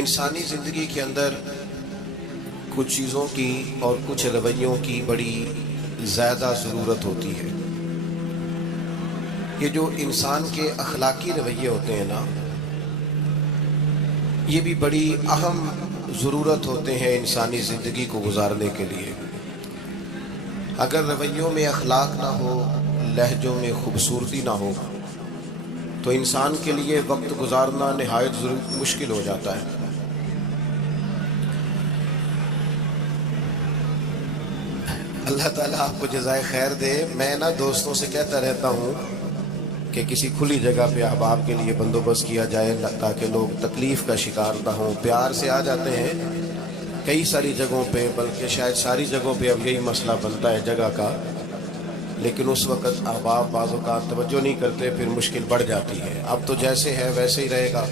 انسانی زندگی کے اندر کچھ چیزوں کی اور کچھ رویوں کی بڑی زیادہ ضرورت ہوتی ہے۔ یہ جو انسان کے اخلاقی رویے ہوتے ہیں نا، یہ بھی بڑی اہم ضرورت ہوتے ہیں انسانی زندگی کو گزارنے کے لیے۔ اگر رویوں میں اخلاق نہ ہو، لہجوں میں خوبصورتی نہ ہو، تو انسان کے لیے وقت گزارنا نہایت مشکل ہو جاتا ہے۔ اللہ تعالیٰ آپ کو جزائے خیر دے۔ میں دوستوں سے کہتا رہتا ہوں کہ کسی کھلی جگہ پہ احباب کے لیے بندوبست کیا جائے تاکہ لوگ تکلیف کا شکار نہ ہوں۔ پیار سے آ جاتے ہیں کئی ساری جگہوں پہ، بلکہ شاید ساری جگہوں پہ اب یہی مسئلہ بنتا ہے جگہ کا، لیکن اس وقت احباب بعض اوقات توجہ نہیں کرتے، پھر مشکل بڑھ جاتی ہے۔ اب تو جیسے ہے ویسے ہی رہے گا۔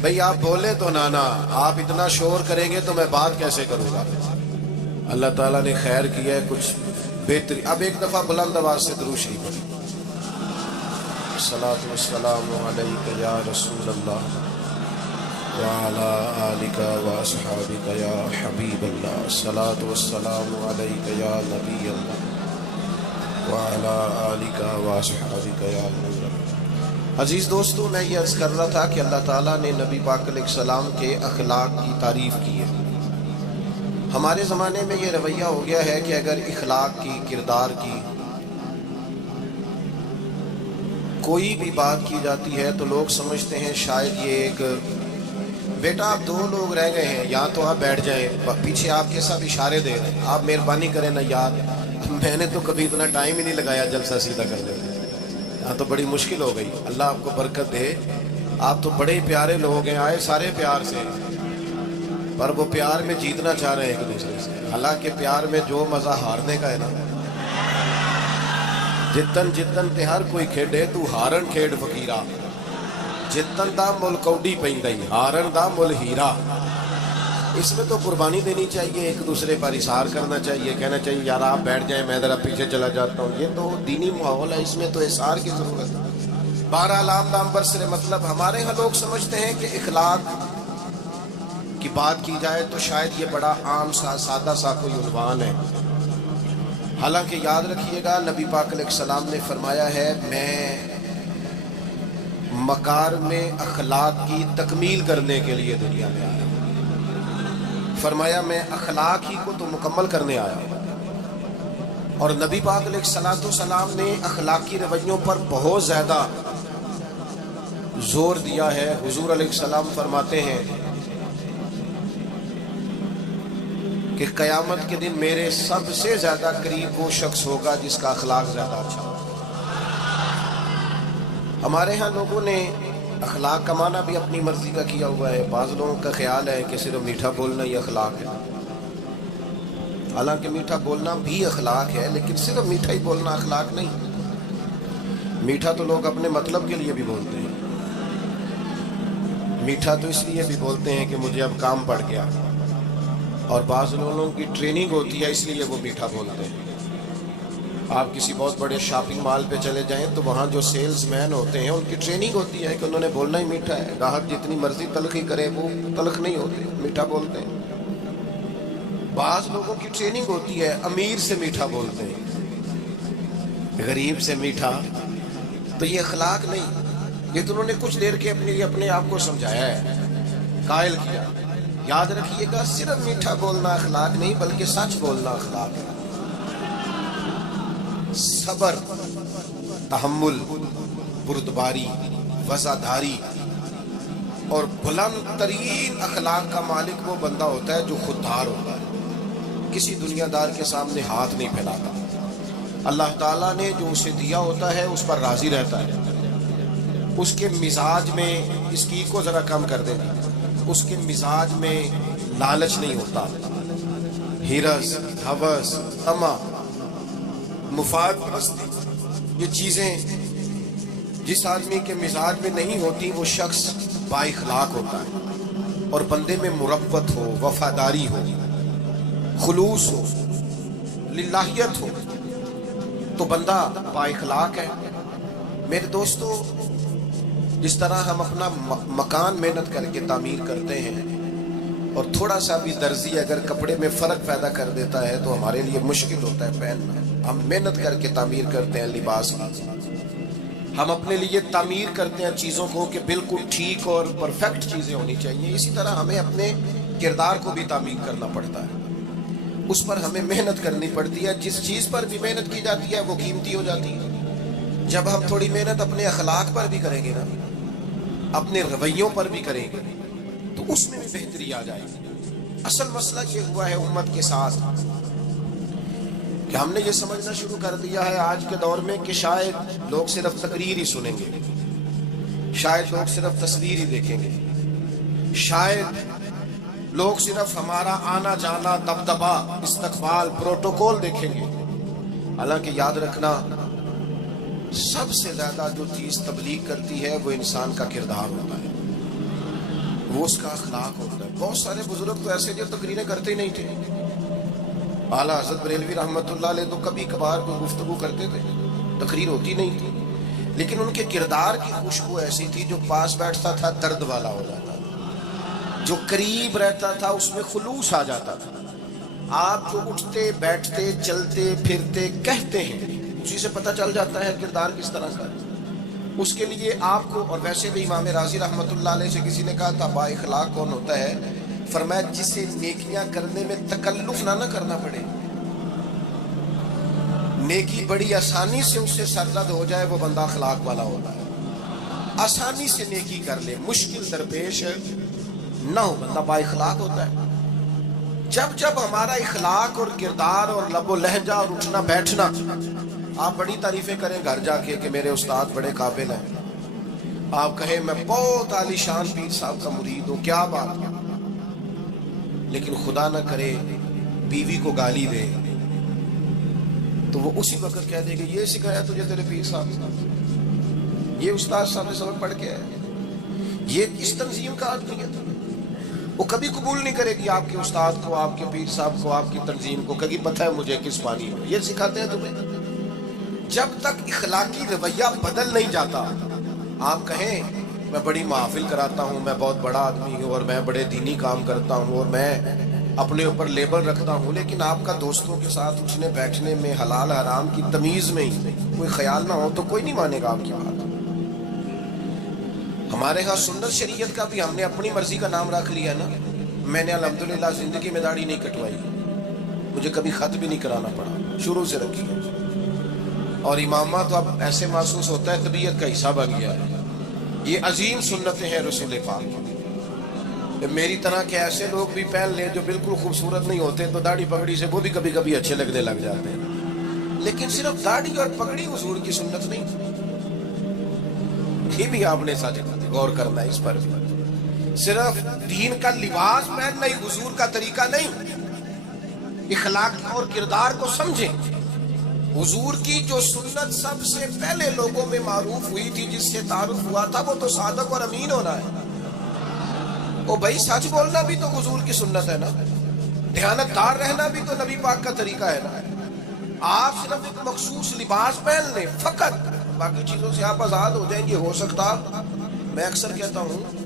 بھئی آپ بولیں تو نانا، آپ اتنا شور کریں گے تو میں بات کیسے کروں گا؟ اللہ تعالیٰ نے خیر کیا ہے، کچھ بہتری۔ اب ایک دفعہ بلند آواز سے درود شریف پڑھیں۔ الصلاۃ والسلام علیک یا رسول اللہ وعلی آلک واصحابک یا حبیب اللہ، الصلاۃ والسلام علیک یا نبی اللہ وعلی آلک واصحابک یا نور اللہ۔ عزیز دوستو، میں یہ عرض کر رہا تھا کہ اللہ تعالیٰ نے نبی پاک علیہ السلام کے اخلاق کی تعریف کی ہے۔ ہمارے زمانے میں یہ رویہ ہو گیا ہے کہ اگر اخلاق کی، کردار کی کوئی بھی بات کی جاتی ہے تو لوگ سمجھتے ہیں شاید یہ ایک بیٹا آپ دو لوگ رہ گئے ہیں، یا تو آپ بیٹھ جائیں، پیچھے آپ کے ساتھ اشارے دے رہے ہیں، آپ مہربانی کریں نا یاد، میں نے تو کبھی اتنا ٹائم ہی نہیں لگایا جلسہ سیدھا کرنے میں، یہاں تو بڑی مشکل ہو گئی۔ اللہ آپ کو برکت دے، آپ تو بڑے پیارے لوگ ہیں، آئے سارے پیار سے، پر وہ پیار میں جیتنا چاہ رہے ہیں ایک دوسرے سے۔ حالانکہ پیار میں جو مزہ ہارنے کا ہے نا، جتن جتن تے ہر کوئی کھیڈے تو ہارن کھیڈ فقیرہ، جتن دا مل کوڈی پیندائی ہارن دا مل ہیرا۔ اس میں تو قربانی دینی چاہیے، ایک دوسرے پر اظہار کرنا چاہیے، کہنا چاہیے یار آپ بیٹھ جائیں میں ذرا پیچھے چلا جاتا ہوں۔ یہ تو دینی ماحول ہے، اس میں تو اظہار کی ضرورت ہے۔ بہرحال عام دام پر سے مطلب ہمارے ہاں لوگ سمجھتے ہیں کہ اخلاق کی بات کی جائے تو شاید یہ بڑا عام سا سادہ سا کوئی عنوان ہے۔ حالانکہ یاد رکھیے گا، نبی پاک علیہ السلام نے فرمایا ہے میں مکارم اخلاق کی تکمیل کرنے کے لیے دنیا میں آیا ہوں۔ فرمایا میں اخلاق ہی کو تو مکمل کرنے آیا ہوں۔ اور نبی پاک علیہ السلام نے اخلاقی رویوں پر بہت زیادہ زور دیا ہے۔ حضور علیہ السلام فرماتے ہیں کہ قیامت کے دن میرے سب سے زیادہ قریب وہ شخص ہوگا جس کا اخلاق زیادہ اچھا ہوگا۔ ہمارے ہاں لوگوں نے اخلاق کا معنی بھی اپنی مرضی کا کیا ہوا ہے۔ بعض لوگوں کا خیال ہے کہ صرف میٹھا بولنا ہی اخلاق ہے، حالانکہ میٹھا بولنا بھی اخلاق ہے، لیکن صرف میٹھا ہی بولنا اخلاق نہیں۔ میٹھا تو لوگ اپنے مطلب کے لیے بھی بولتے ہیں، میٹھا تو اس لیے بھی بولتے ہیں کہ مجھے اب کام پڑ گیا، اور بعض لوگوں کی ٹریننگ ہوتی ہے اس لیے وہ میٹھا بولتے ہیں۔ آپ کسی بہت بڑے شاپنگ مال پہ چلے جائیں تو وہاں جو سیلز مین ہوتے ہیں ان کی ٹریننگ ہوتی ہے کہ انہوں نے بولنا ہی میٹھا ہے، گاہک جتنی مرضی تلخی کرے وہ تلخ نہیں ہوتے، میٹھا بولتے ہیں۔ بعض لوگوں کی ٹریننگ ہوتی ہے امیر سے میٹھا بولتے ہیں، غریب سے میٹھا، تو یہ اخلاق نہیں، یہ تو انہوں نے کچھ دیر کے اپنے آپ کو سمجھایا ہے، قائل کیا۔ یاد رکھیے گا، صرف میٹھا بولنا اخلاق نہیں بلکہ سچ بولنا اخلاق ہے۔ صبر، تحمل، بردباری، وفاداری اور بلند ترین اخلاق کا مالک وہ بندہ ہوتا ہے جو خوددار ہوتا ہے، کسی دنیا دار کے سامنے ہاتھ نہیں پھیلاتا۔ اللہ تعالیٰ نے جو اسے دیا ہوتا ہے اس پر راضی رہتا ہے۔ اس کے مزاج میں، اس کی کو ذرا کم کر دینا، اس کے مزاج میں لالچ نہیں ہوتا، ہرس، ہوس، طمع، مفاد پرستی، یہ چیزیں جس آدمی کے مزاج میں نہیں ہوتی وہ شخص با اخلاق ہوتا ہے۔ اور بندے میں مروت ہو، وفاداری ہو، خلوص ہو، للہیت ہو تو بندہ با اخلاق ہے۔ میرے دوستو، جس طرح ہم اپنا مکان محنت کر کے تعمیر کرتے ہیں، اور تھوڑا سا بھی درزی اگر کپڑے میں فرق پیدا کر دیتا ہے تو ہمارے لیے مشکل ہوتا ہے پہننا. ہم محنت کر کے تعمیر کرتے ہیں لباس کی, ہم اپنے لیے تعمیر کرتے ہیں چیزوں کو کہ بالکل ٹھیک اور پرفیکٹ چیزیں ہونی چاہیے. اسی طرح ہمیں اپنے کردار کو بھی تعمیر کرنا پڑتا ہے, اس پر ہمیں محنت کرنی پڑتی ہے. جس چیز پر بھی محنت کی جاتی ہے وہ قیمتی ہو جاتی ہے. جب ہم تھوڑی محنت اپنے اخلاق پر بھی کریں گے نا, اپنے رویوں پر بھی کریں گے, تو اس میں بھی بہتری آ جائے گی. اصل مسئلہ یہ ہوا ہے امت کے ساتھ کہ ہم نے یہ سمجھنا شروع کر دیا ہے آج کے دور میں کہ شاید لوگ صرف تقریر ہی سنیں گے, شاید لوگ صرف تصویر ہی دیکھیں گے, شاید لوگ صرف ہمارا آنا جانا, دبدبا, استقبال, پروٹوکول دیکھیں گے. حالانکہ یاد رکھنا, سب سے زیادہ جو چیز تبلیغ کرتی ہے وہ انسان کا کردار ہوتا ہے, وہ اس کا اخلاق ہوتا ہے. بہت سارے بزرگ تو ایسے جو تقریریں کرتے ہی نہیں تھے. اعلیٰ حضرت بریلوی رحمۃ اللہ علیہ تو کبھی کبھار کوئی گفتگو کرتے تھے, تقریر ہوتی نہیں تھی, لیکن ان کے کردار کی خوشبو ایسی تھی جو پاس بیٹھتا تھا درد والا ہو جاتا تھا, جو قریب رہتا تھا اس میں خلوص آ جاتا تھا. آپ جو اٹھتے بیٹھتے چلتے پھرتے کہتے ہیں اسی سے پتہ چل جاتا ہے کردار کس طرح کا ہے. اس کے لیے آپ کو, اور ویسے بھی امام راضی رحمۃ اللہ علیہ سے کسی نے کہا تھا با اخلاق کون ہوتا ہے, فرمایا جسے نیکیاں کرنے میں تکلف نہ کرنا پڑے, نیکی بڑی آسانی سے اس سے سرزد ہو جائے, وہ بندہ اخلاق والا ہوتا ہے. آسانی سے نیکی کر لے, مشکل درپیش نہ ہو, بندہ با اخلاق ہوتا ہے. جب جب ہمارا اخلاق اور کردار اور لب و لہجہ اور اٹھنا بیٹھنا, آپ بڑی تعریفیں کریں گھر جا کے کہ میرے استاد بڑے قابل ہیں, آپ کہیں میں بہت عالی شان پیر صاحب کا مرید ہوں, کیا بات ہے, لیکن خدا نہ کرے بیوی کو گالی دے تو وہ اسی وقت کہہ دے کہ یہ سکھایا تجھے تیرے پیر صاحب, یہ استاد صاحب نے سبق پڑھ کے ہے, یہ اس تنظیم کا آدمی ہے. وہ کبھی قبول نہیں کرے گی آپ کے استاد کو, آپ کے پیر صاحب کو, آپ کی تنظیم کو, کبھی پتہ ہے مجھے کس پانی میں یہ سکھاتے ہیں تمہیں. جب تک اخلاقی رویہ بدل نہیں جاتا, آپ کہیں میں بڑی محافل کراتا ہوں, میں بہت بڑا آدمی ہوں, اور میں بڑے دینی کام کرتا ہوں, اور میں اپنے اوپر لیبل رکھتا ہوں, لیکن آپ کا دوستوں کے ساتھ اٹھنے بیٹھنے میں حلال حرام کی تمیز میں ہی کوئی خیال نہ ہو تو کوئی نہیں مانے گا آپ کی بات. ہمارے ہاں سنت شریعت کا بھی ہم نے اپنی مرضی کا نام رکھ لیا نا. میں نے الحمدللہ زندگی میں داڑھی نہیں کٹوائی, مجھے کبھی خط بھی نہیں کرانا پڑا, شروع سے رکھی ہے. اور امامہ تو اب ایسے محسوس ہوتا ہے طبیعت کا حصہ بن گیا ہے. یہ عظیم سنتیں ہیں رسول پاک. میری طرح کے ایسے لوگ بھی پہن لیں جو بالکل خوبصورت نہیں ہوتے تو داڑھی پگڑی سے وہ بھی کبھی کبھی اچھے لگنے لگ جاتے ہیں, لیکن صرف داڑھی اور پگڑی حضور کی سنت نہیں. یہ بھی آپ نے ساتھ غور کرنا ہے اس پر بھی. صرف دین کا لباس پہننا ہی حضور کا طریقہ نہیں. اخلاق اور کردار کو سمجھیں. حضور کی جو سنت سب سے پہلے لوگوں میں معروف ہوئی تھی, جس سے تعارف ہوا تھا, وہ تو صادق اور امین ہونا ہے. او بھائی سچ بولنا بھی تو حضور کی سنت ہے نا, دیانت دار رہنا بھی تو نبی پاک کا طریقہ ہے نا. آپ صرف ایک مخصوص لباس پہن لیں فقط, باقی چیزوں سے آپ آزاد ہو جائیں گے. ہو سکتا, میں اکثر کہتا ہوں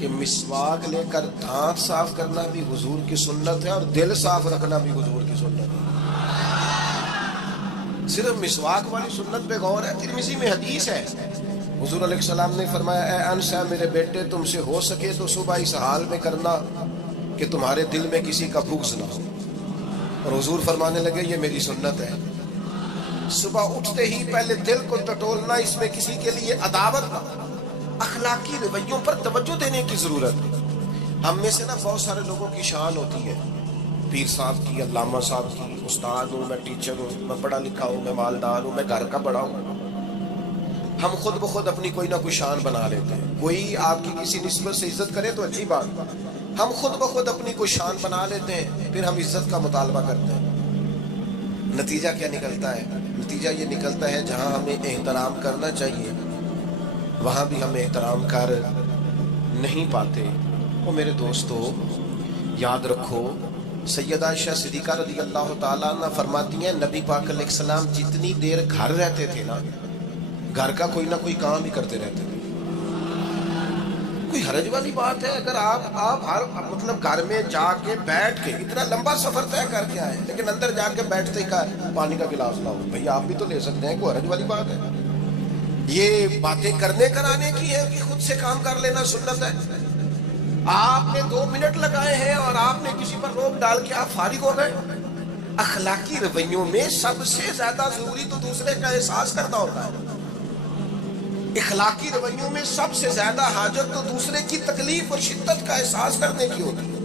کہ مسواک لے کر دانت صاف کرنا بھی حضور کی سنت ہے, اور دل صاف رکھنا بھی حضور کی سنت ہے. صرف مسواک والی سنت پہ غور ہے. ترمذی میں حدیث ہے, حضور علیہ السلام نے فرمایا اے انس ہے میرے بیٹے, تم سے ہو سکے تو صبح اس حال میں کرنا کہ تمہارے دل میں کسی کا بغض نہ ہو. اور حضور فرمانے لگے یہ میری سنت ہے. صبح اٹھتے ہی پہلے دل کو ٹٹولنا, اس میں کسی کے لیے عداوت نہ. اخلاقی رویوں پر توجہ دینے کی ضرورت ہے. ہم میں سے نا بہت سارے لوگوں کی شان ہوتی ہے, پیر صاحب کی, علامہ صاحب کی, استاد ہوں, میں ٹیچر ہوں, میں پڑھا لکھا ہوں, میں مالدار ہوں, میں گھر کا بڑا ہوں. ہم خود بخود اپنی کوئی نہ کوئی شان بنا لیتے ہیں. کوئی آپ کی کسی نسبت سے عزت کرے تو اچھی بات, ہم خود بخود اپنی کوئی شان بنا لیتے ہیں, پھر ہم عزت کا مطالبہ کرتے ہیں. نتیجہ کیا نکلتا ہے؟ نتیجہ یہ نکلتا ہے جہاں ہمیں احترام کرنا چاہیے وہاں بھی ہم احترام کر نہیں پاتے. وہ میرے دوستو یاد رکھو, سیدہ عائشہ صدیقہ رضی اللہ تعالیٰ عنہ فرماتی ہیں نبی پاک علیہ السلام جتنی دیر گھر رہتے تھے نا, گھر کا کوئی نہ کوئی کام ہی کرتے رہتے تھے. کوئی حرج والی بات ہے اگر آپ ہر مطلب گھر میں جا کے بیٹھ کے اتنا لمبا سفر طے کر کے آئے لیکن اندر جا کے بیٹھتے ہی پانی کا گلاس لاؤ، بھئی آپ بھی تو لے سکتے ہیں، کوئی حرج والی بات ہے؟ یہ باتیں کرنے کرانے کی ہے کہ خود سے کام کر لینا سنت ہے؟ آپ نے 2 منٹ لگائے ہیں اور آپ نے کسی پر روک ڈال کے آپ فارغ ہو گئے۔ اخلاقی رویوں میں سب سے زیادہ ضروری تو دوسرے کا احساس کرنا ہوتا ہے۔ اخلاقی رویوں میں سب سے زیادہ حاجت تو دوسرے کی تکلیف اور شدت کا احساس کرنے کی ہوتی ہے۔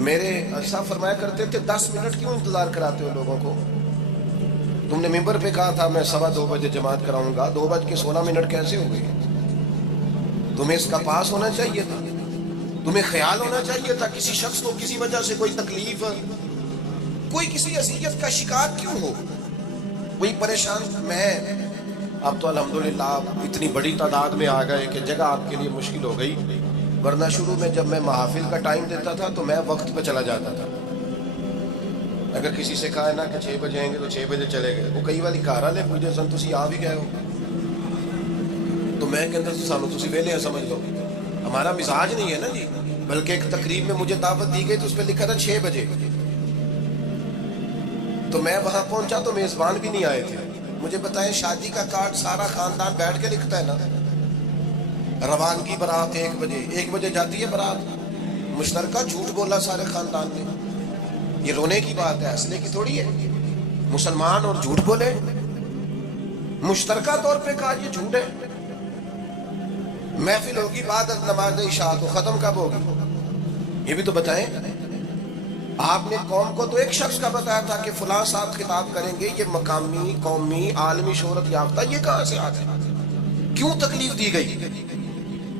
میرے صاحب فرمایا کرتے تھے 10 منٹ کیوں انتظار کراتے ہو لوگوں کو؟ تم نے ممبر پہ کہا تھا میں 2:15 بجے جماعت کراؤں گا، 2:16 کیسے ہو گئی؟ تمہیں اس کا پاس ہونا چاہیے تھا، تمہیں خیال ہونا چاہیے تھا کسی شخص کو کسی وجہ سے کوئی تکلیف، کوئی کسی اذیت کا شکار کیوں ہو، کوئی پریشان۔ میں اب تو الحمدللہ آپ اتنی بڑی تعداد میں آ گئے کہ جگہ آپ کے لیے مشکل ہو گئی، ورنہ شروع میں جب میں محافل کا ٹائم دیتا تھا تو میں وقت پہ چلا جاتا تھا۔ اگر کسی سے کہا ہے نا کہ 6 بجے آئیں گے تو 6 بجے چلے گئے، وہ کئی والی گھر والے پوچھے سن تسی آ بھی گئے ہو تو میں کہتا سانو تسی ویلے سمجھ لو، ہمارا مزاج نہیں ہے نا جی۔ بلکہ ایک تقریب میں مجھے دعوت دی گئی تو اس پہ لکھا تھا 6 بجے، تو میں وہاں پہنچا تو میزبان بھی نہیں آئے تھے۔ مجھے بتائیں شادی کا کارڈ سارا خاندان بیٹھ کے لکھتا ہے نا، روانگی برات 1 بجے جاتی ہے برات، مشترکہ جھوٹ بولا سارے خاندان نے، یہ رونے کی بات ہے، ہنسنے کی تھوڑی ہے۔ مسلمان اور جھوٹ بولے، مشترکہ طور پہ کہا یہ جھوٹ ہے۔ محفل ہوگی بعد از نماز عشاء، تو ختم کب ہوگی یہ بھی تو بتائیں۔ آپ نے قوم کو تو ایک شخص کا بتایا تھا کہ فلاں صاحب خطاب کریں گے، یہ مقامی قومی عالمی شہرت یافتہ، یہ کہاں سے آتے ہیں؟ کیوں تکلیف دی گئی؟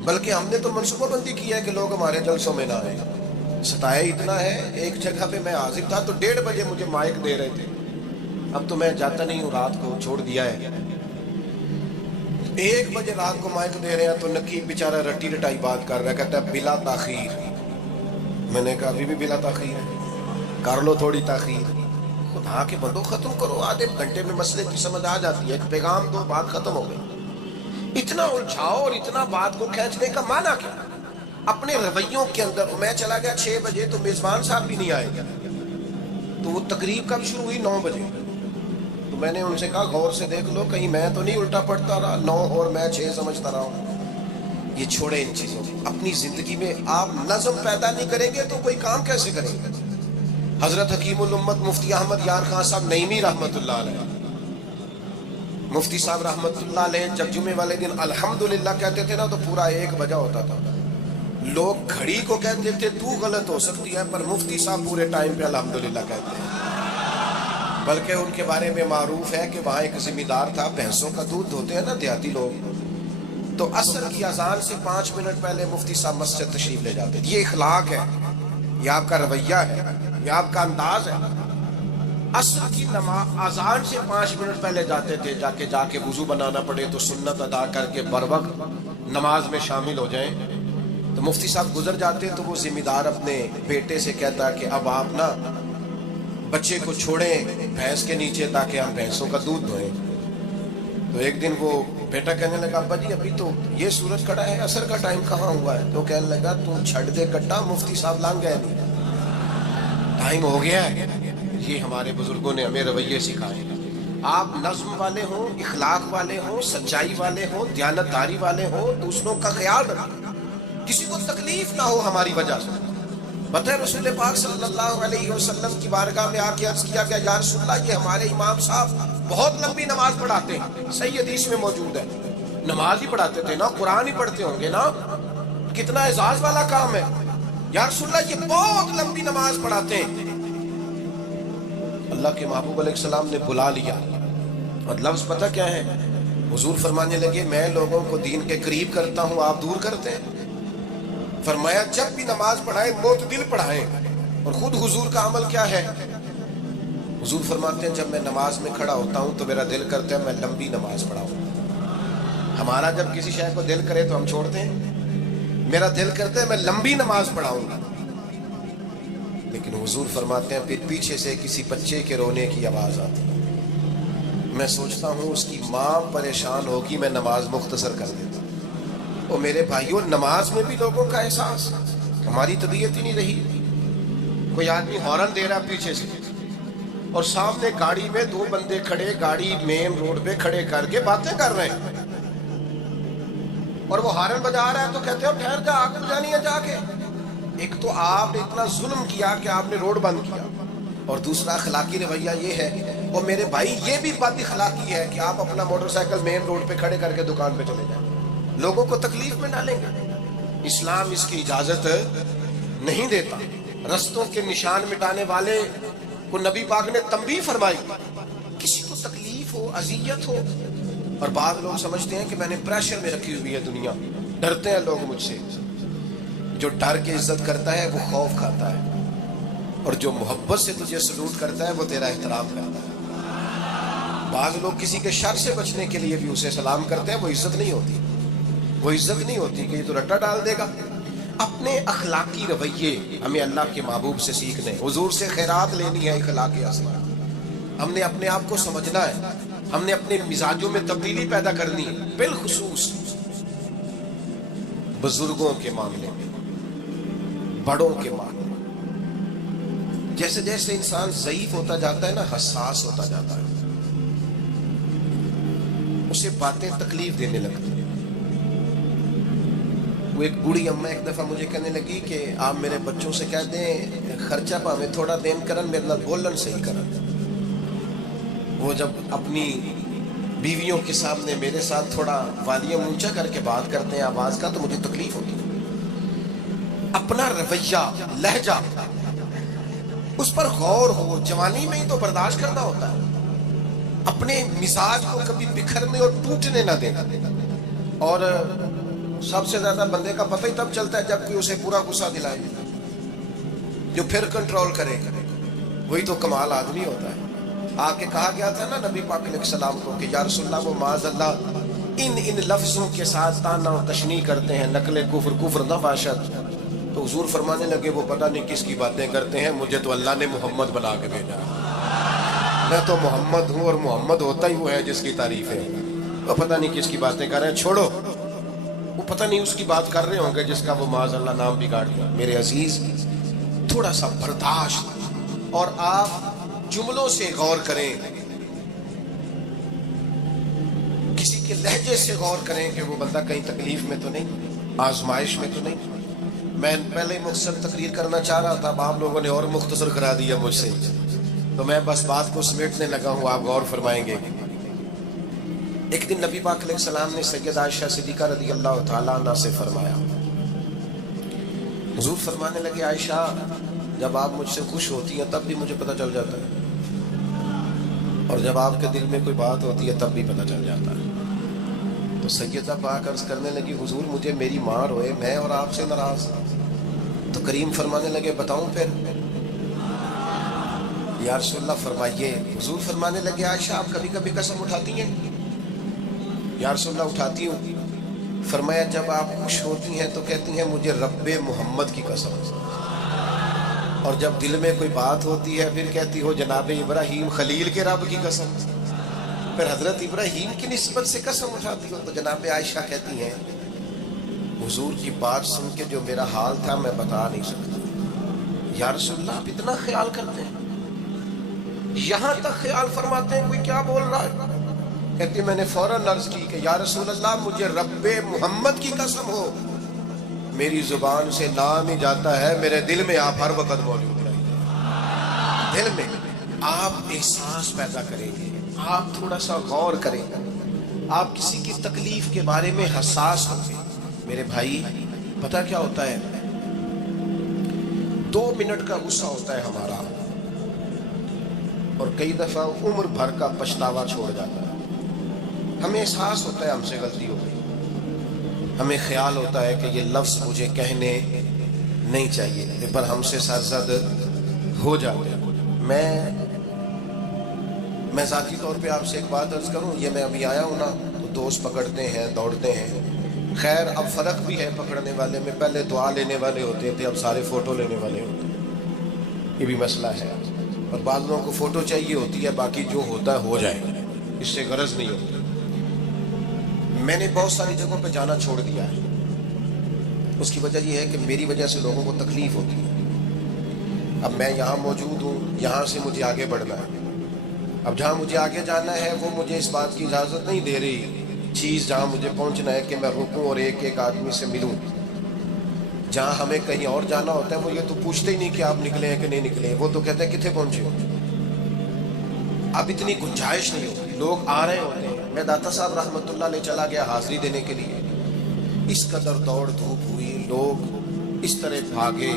بلکہ ہم نے تو منصوبہ بندی کی ہے کہ لوگ ہمارے جلسوں میں نہ آئیں۔ ستائے اتنا ہے، ایک جگہ پہ میں حاضر تھا تو 1:30 بجے مجھے مائک دے رہے تھے، اب تو میں جاتا نہیں ہوں، رات کو چھوڑ دیا ہے۔ 1 بجے رات کو مائک دے رہے ہیں تو نقیب بیچارہ رٹی رٹائی بات کر رہا ہے، کہتا ہے بلا تاخیر۔ میں نے کہا ابھی بھی بلا تاخیر ہے، کر لو تھوڑی تاخیر، خدا کے بندو ختم کرو، آدھے گھنٹے میں مسئلے کی سمجھ آ جاتی ہے، ایک پیغام دو، بات ختم ہو گئی۔ اتنا الجھاؤ اور اتنا بات کو کھینچنے کا معنی کیا؟ اپنے رویوں کے اندر میں چلا گیا 6 بجے تو میزبان صاحب بھی نہیں آئے گا، تو وہ تقریب کب شروع ہوئی؟ 9 بجے۔ تو میں نے ان سے کہا غور سے دیکھ لو کہیں میں تو نہیں الٹا پڑتا رہا، 9 اور میں 6 سمجھتا رہا ہوں۔ یہ چھوڑے ان چیزوں کو، اپنی زندگی میں آپ نظم پیدا نہیں کریں گے تو کوئی کام کیسے کریں گے؟ حضرت حکیم الامت مفتی احمد یار خان صاحب نعیمی رحمت اللہ علیہ، مفتی صاحب رحمت اللہ علیہ جب جمعے والے دن الحمدللہ کہتے تھے نا تو پورا 1 بجا ہوتا تھا۔ لوگ گھڑی کو کہتے تھے تو غلط ہو سکتی ہے، پر مفتی صاحب پورے ٹائم پہ الحمدللہ کہتے ہیں۔ بلکہ ان کے بارے میں معروف ہے کہ وہاں ایک ذمہ دار تھا، بھینسوں کا دودھ دھوتے ہیں نا دیہاتی لوگ، تو عصر کی اذان سے 5 منٹ پہلے مفتی صاحب مسجد تشریف لے جاتے تھے۔ یہ اخلاق ہے، یہ آپ کا رویہ ہے، یہ آپ کا انداز ہے۔ عصر کی نماز اذان سے 5 منٹ پہلے جاتے تھے، جا کے وضو بنانا پڑے تو سنت ادا کر کے بر وقت نماز میں شامل ہو جائیں۔ تو مفتی صاحب گزر جاتے تو وہ ذمہ دار اپنے بیٹے سے کہتا کہ اب آپ نا بچے کو چھوڑیں بھینس کے نیچے تاکہ ہم بھینسوں کا دودھ دھوئیں۔ تو ایک دن وہ بیٹا کہنے لگا ابا جی ابھی تو یہ سورج کھڑا ہے، عصر کا ٹائم کہاں ہوا ہے؟ تو کہنے لگا تم چھڑ دے کٹا، مفتی صاحب لانگ گئے نہیں، ٹائم ہو گیا ہے۔ یہ ہمارے بزرگوں نے ہمیں رویے سکھائے۔ آپ نظم والے ہوں، اخلاق والے ہوں، سچائی والے ہوں، دیانتداری والے ہوں، دوسروں کا خیال رکھیں، کسی کو تکلیف نہ ہو ہماری وجہ سے۔ بتائیں رسول پاک صلی اللہ علیہ وسلم کی بارگاہ میں آ کے عرض کیا کہ یا رسول اللہ یہ ہمارے امام صاحب بہت لمبی نماز پڑھاتے ہیں، صحیح حدیث میں موجود ہے، نماز ہی پڑھاتے تھے نا، قرآن ہی پڑھتے ہوں گے نا، کتنا اعزاز والا کام ہے۔ یا رسول اللہ یہ بہت لمبی نماز پڑھاتے ہیں۔ اللہ کے محبوب علیہ السلام نے بلا لیا، اور لفظ پتہ کیا ہے؟ حضور فرمانے لگے میں لوگوں کو دین کے قریب کرتا ہوں، آپ دور کرتے ہیں۔ فرمایا جب بھی نماز پڑھائیں معتدل پڑھائیں، اور خود حضور کا عمل کیا ہے؟ حضور فرماتے ہیں جب میں نماز میں کھڑا ہوتا ہوں تو میرا دل کرتا ہے میں لمبی نماز پڑھاؤں۔ ہمارا جب کسی شے کو دل کرے تو ہم چھوڑتے ہیں، میرا دل کرتا ہے میں لمبی نماز پڑھاؤں گا، لیکن حضور فرماتے ہیں پھر پیچھے سے کسی بچے کے رونے کی آواز آتی ہے، میں سوچتا ہوں اس کی ماں پریشان ہوگی، میں نماز مختصر کر دیتا ہوں۔ اور میرے بھائیوں نماز میں بھی لوگوں کا احساس، ہماری طبیعت ہی نہیں رہی. کوئی آدمی ہارن دے رہا پیچھے سے اور سامنے گاڑی میں دو بندے کھڑے، گاڑی مین روڈ پہ کھڑے کر کے باتیں کر رہے ہیں، اور وہ ہارن بجا رہا ہے تو کہتے ہو ٹھہر جا، آگ بجانی ہے جا کے. ایک تو آپ نے اتنا ظلم کیا کہ آپ نے روڈ بند کیا، اور دوسرا اخلاقی رویہ یہ ہے. اور میرے بھائی یہ بھی بد اخلاقی ہے کہ آپ اپنا موٹر سائیکل مین روڈ پہ کھڑے کر کے دکان پہ چلے جائیں، لوگوں کو تکلیف میں ڈالیں گے. اسلام اس کی اجازت نہیں دیتا. رستوں کے نشان مٹانے والے کو نبی پاک نے تنبیہ فرمائی، کسی کو تکلیف ہو، اذیت ہو. اور بعض لوگ سمجھتے ہیں کہ میں نے پریشر میں رکھی ہوئی ہے دنیا، ڈرتے ہیں لوگ مجھ سے. جو ڈر کے عزت کرتا ہے وہ خوف کھاتا ہے، اور جو محبت سے تجھے سلوٹ کرتا ہے وہ تیرا احترام کرتا ہے. بعض لوگ کسی کے شر سے بچنے کے لیے بھی اسے سلام کرتے ہیں، وہ عزت نہیں ہوتی. وہ عزت نہیں ہوتی کہ یہ تو رٹا ڈال دے گا. اپنے اخلاقی رویے ہمیں اللہ کے محبوب سے سیکھنے، حضور سے خیرات لینی ہے. اخلاقی اصلاح ہم نے اپنے آپ کو سمجھنا ہے، ہم نے اپنے مزاجوں میں تبدیلی پیدا کرنی ہے، بالخصوص بزرگوں کے معاملے میں، بڑوں کے معاملے میں. جیسے جیسے انسان ضعیف ہوتا جاتا ہے نا، حساس ہوتا جاتا ہے، اسے باتیں تکلیف دینے لگتی ہیں. وہ ایک بوڑھی اماں ایک دفعہ مجھے کہنے لگی کہ آپ میرے بچوں سے کہہ دیں خرچہ پا میں تھوڑا دین کرن، میرے نال بولن صحیح کرن. وہ جب اپنی بیویوں کے سامنے میرے ساتھ تھوڑا والیوم اونچا کر کے بات کرتے ہیں آواز کا، تو مجھے تکلیف ہوتی ہے. اپنا رویہ، لہجہ، اس پر غور ہو. جوانی میں ہی تو برداشت کرنا ہوتا ہے. اپنے مزاج کو کبھی بکھرنے اور ٹوٹنے نہ دینا. اور سب سے زیادہ بندے کا پتہ ہی تب چلتا ہے جب کہ اسے پورا غصہ دلائے، جو پھر کنٹرول کرے، وہی تو کمال آدمی ہوتا ہے. آ کے کہا گیا تھا نا نبی پاک علیہ السلام کو کہ یا رسول اللہ وہ معاذ اللہ ان لفظوں کے ساتھ تانا و تشنیع کرتے ہیں، نقل کفر نہ باشد. تو حضور فرمانے لگے وہ پتہ نہیں کس کی باتیں کرتے ہیں، مجھے تو اللہ نے محمد بنا کے بھیجا. میں تو محمد ہوں، اور محمد ہوتا ہی وہ ہے جس کی تعریف ہے. وہ پتہ نہیں کس کی باتیں کر رہے ہیں، چھوڑو. وہ پتہ نہیں اس کی بات کر رہے ہوں گے جس کا وہ معاذ اللہ نام بگاڑ دیا. میرے عزیز تھوڑا سا برداشت، اور آپ جملوں سے غور کریں، کسی کے لہجے سے غور کریں کہ وہ بندہ کہیں تکلیف میں تو نہیں، آزمائش میں تو نہیں. میں پہلے مختصر تقریر کرنا چاہ رہا تھا، اب آپ لوگوں نے اور مختصر کرا دیا مجھ سے، تو میں بس بات کو سمیٹنے لگا ہوں، آپ غور فرمائیں گے. ایک دن نبی پاک علیہ السلام نے سیدہ عائشہ صدیقہ رضی اللہ تعالیٰ عنہ سے فرمایا. حضور فرمانے لگے عائشہ جب آپ مجھ سے خوش ہوتی ہیں تب بھی مجھے پتہ چل جاتا ہے، اور جب آپ کے دل میں کوئی بات ہوتی ہے تب بھی پتہ چل جاتا ہے. تو سیدہ پاک عرض کرنے لگی حضور مجھے میری ماں روئے، میں اور آپ سے ناراض. تو کریم فرمانے لگے بتاؤں پھر؟ یا رسول اللہ فرمائیے. حضور فرمانے لگے عائشہ آپ کبھی کبھی قسم اٹھاتی ہیں؟ یا رسول اللہ اٹھاتی ہوں. فرمایا جب آپ خوش ہوتی ہیں تو کہتی ہیں مجھے رب محمد کی قسم، اور جب دل میں کوئی بات ہوتی ہے پھر کہتی ہو جناب ابراہیم خلیل کے رب کی قسم. پھر حضرت ابراہیم کی نسبت سے قسم اٹھاتی ہو. تو جناب عائشہ کہتی ہیں حضور کی بات سن کے جو میرا حال تھا میں بتا نہیں سکتا. یا رسول اللہ آپ اتنا خیال کرتے ہیں، یہاں تک خیال فرماتے ہیں کوئی کیا بول رہا ہے؟ کہتی میں نے فوراً عرض کی کہ یا رسول اللہ مجھے رب محمد کی قسم ہو، میری زبان سے نام ہی جاتا ہے، میرے دل میں آپ ہر وقت موجود رہیں. دل میں آپ احساس پیدا کریں گے، آپ تھوڑا سا غور کریں گے، آپ کسی کی تکلیف کے بارے میں حساس ہوں گے. میرے بھائی پتہ کیا ہوتا ہے، 2 منٹ کا غصہ ہوتا ہے ہمارا، اور کئی دفعہ عمر بھر کا پچھتاوا چھوڑ جاتا ہے. ہمیں احساس ہوتا ہے ہم سے غلطی ہو گئی، ہمیں خیال ہوتا ہے کہ یہ لفظ مجھے کہنے نہیں چاہیے، پر ہم سے سرزد ہو جاتے ہیں. میں ذاتی طور پہ آپ سے ایک بات عرض کروں، یہ میں ابھی آیا ہوں نا تو دوست پکڑتے ہیں دوڑتے ہیں. خیر اب فرق بھی ہے پکڑنے والے میں، پہلے دعا لینے والے ہوتے تھے، اب سارے فوٹو لینے والے ہوتے ہیں. یہ بھی مسئلہ ہے. اور بعض لوگوں کو فوٹو چاہیے ہوتی ہے، باقی جو ہوتا ہے ہو جائے، اس سے غرض نہیں ہوتی. میں نے بہت ساری جگہوں پہ جانا چھوڑ دیا ہے. اس کی وجہ یہ ہے کہ میری وجہ سے لوگوں کو تکلیف ہوتی ہے. اب میں یہاں موجود ہوں، یہاں سے مجھے آگے بڑھنا ہے. اب جہاں مجھے آگے جانا ہے وہ مجھے اس بات کی اجازت نہیں دے رہی چیز جہاں مجھے پہنچنا ہے کہ میں رکوں اور ایک ایک آدمی سے ملوں. جہاں ہمیں کہیں اور جانا ہوتا ہے وہ یہ تو پوچھتے ہی نہیں کہ آپ نکلے ہیں کہ نہیں نکلے، وہ تو کہتے ہیں کتنے پہنچے ہو. اب اتنی گنجائش نہیں ہوتی، لوگ آ رہے ہوتے ہیں. میں داتا صاحب رحمۃ اللہ علیہ چلا گیا حاضری دینے کے لیے، اس قدر دوڑ دھوپ ہوئی، لوگ اس طرح بھاگے.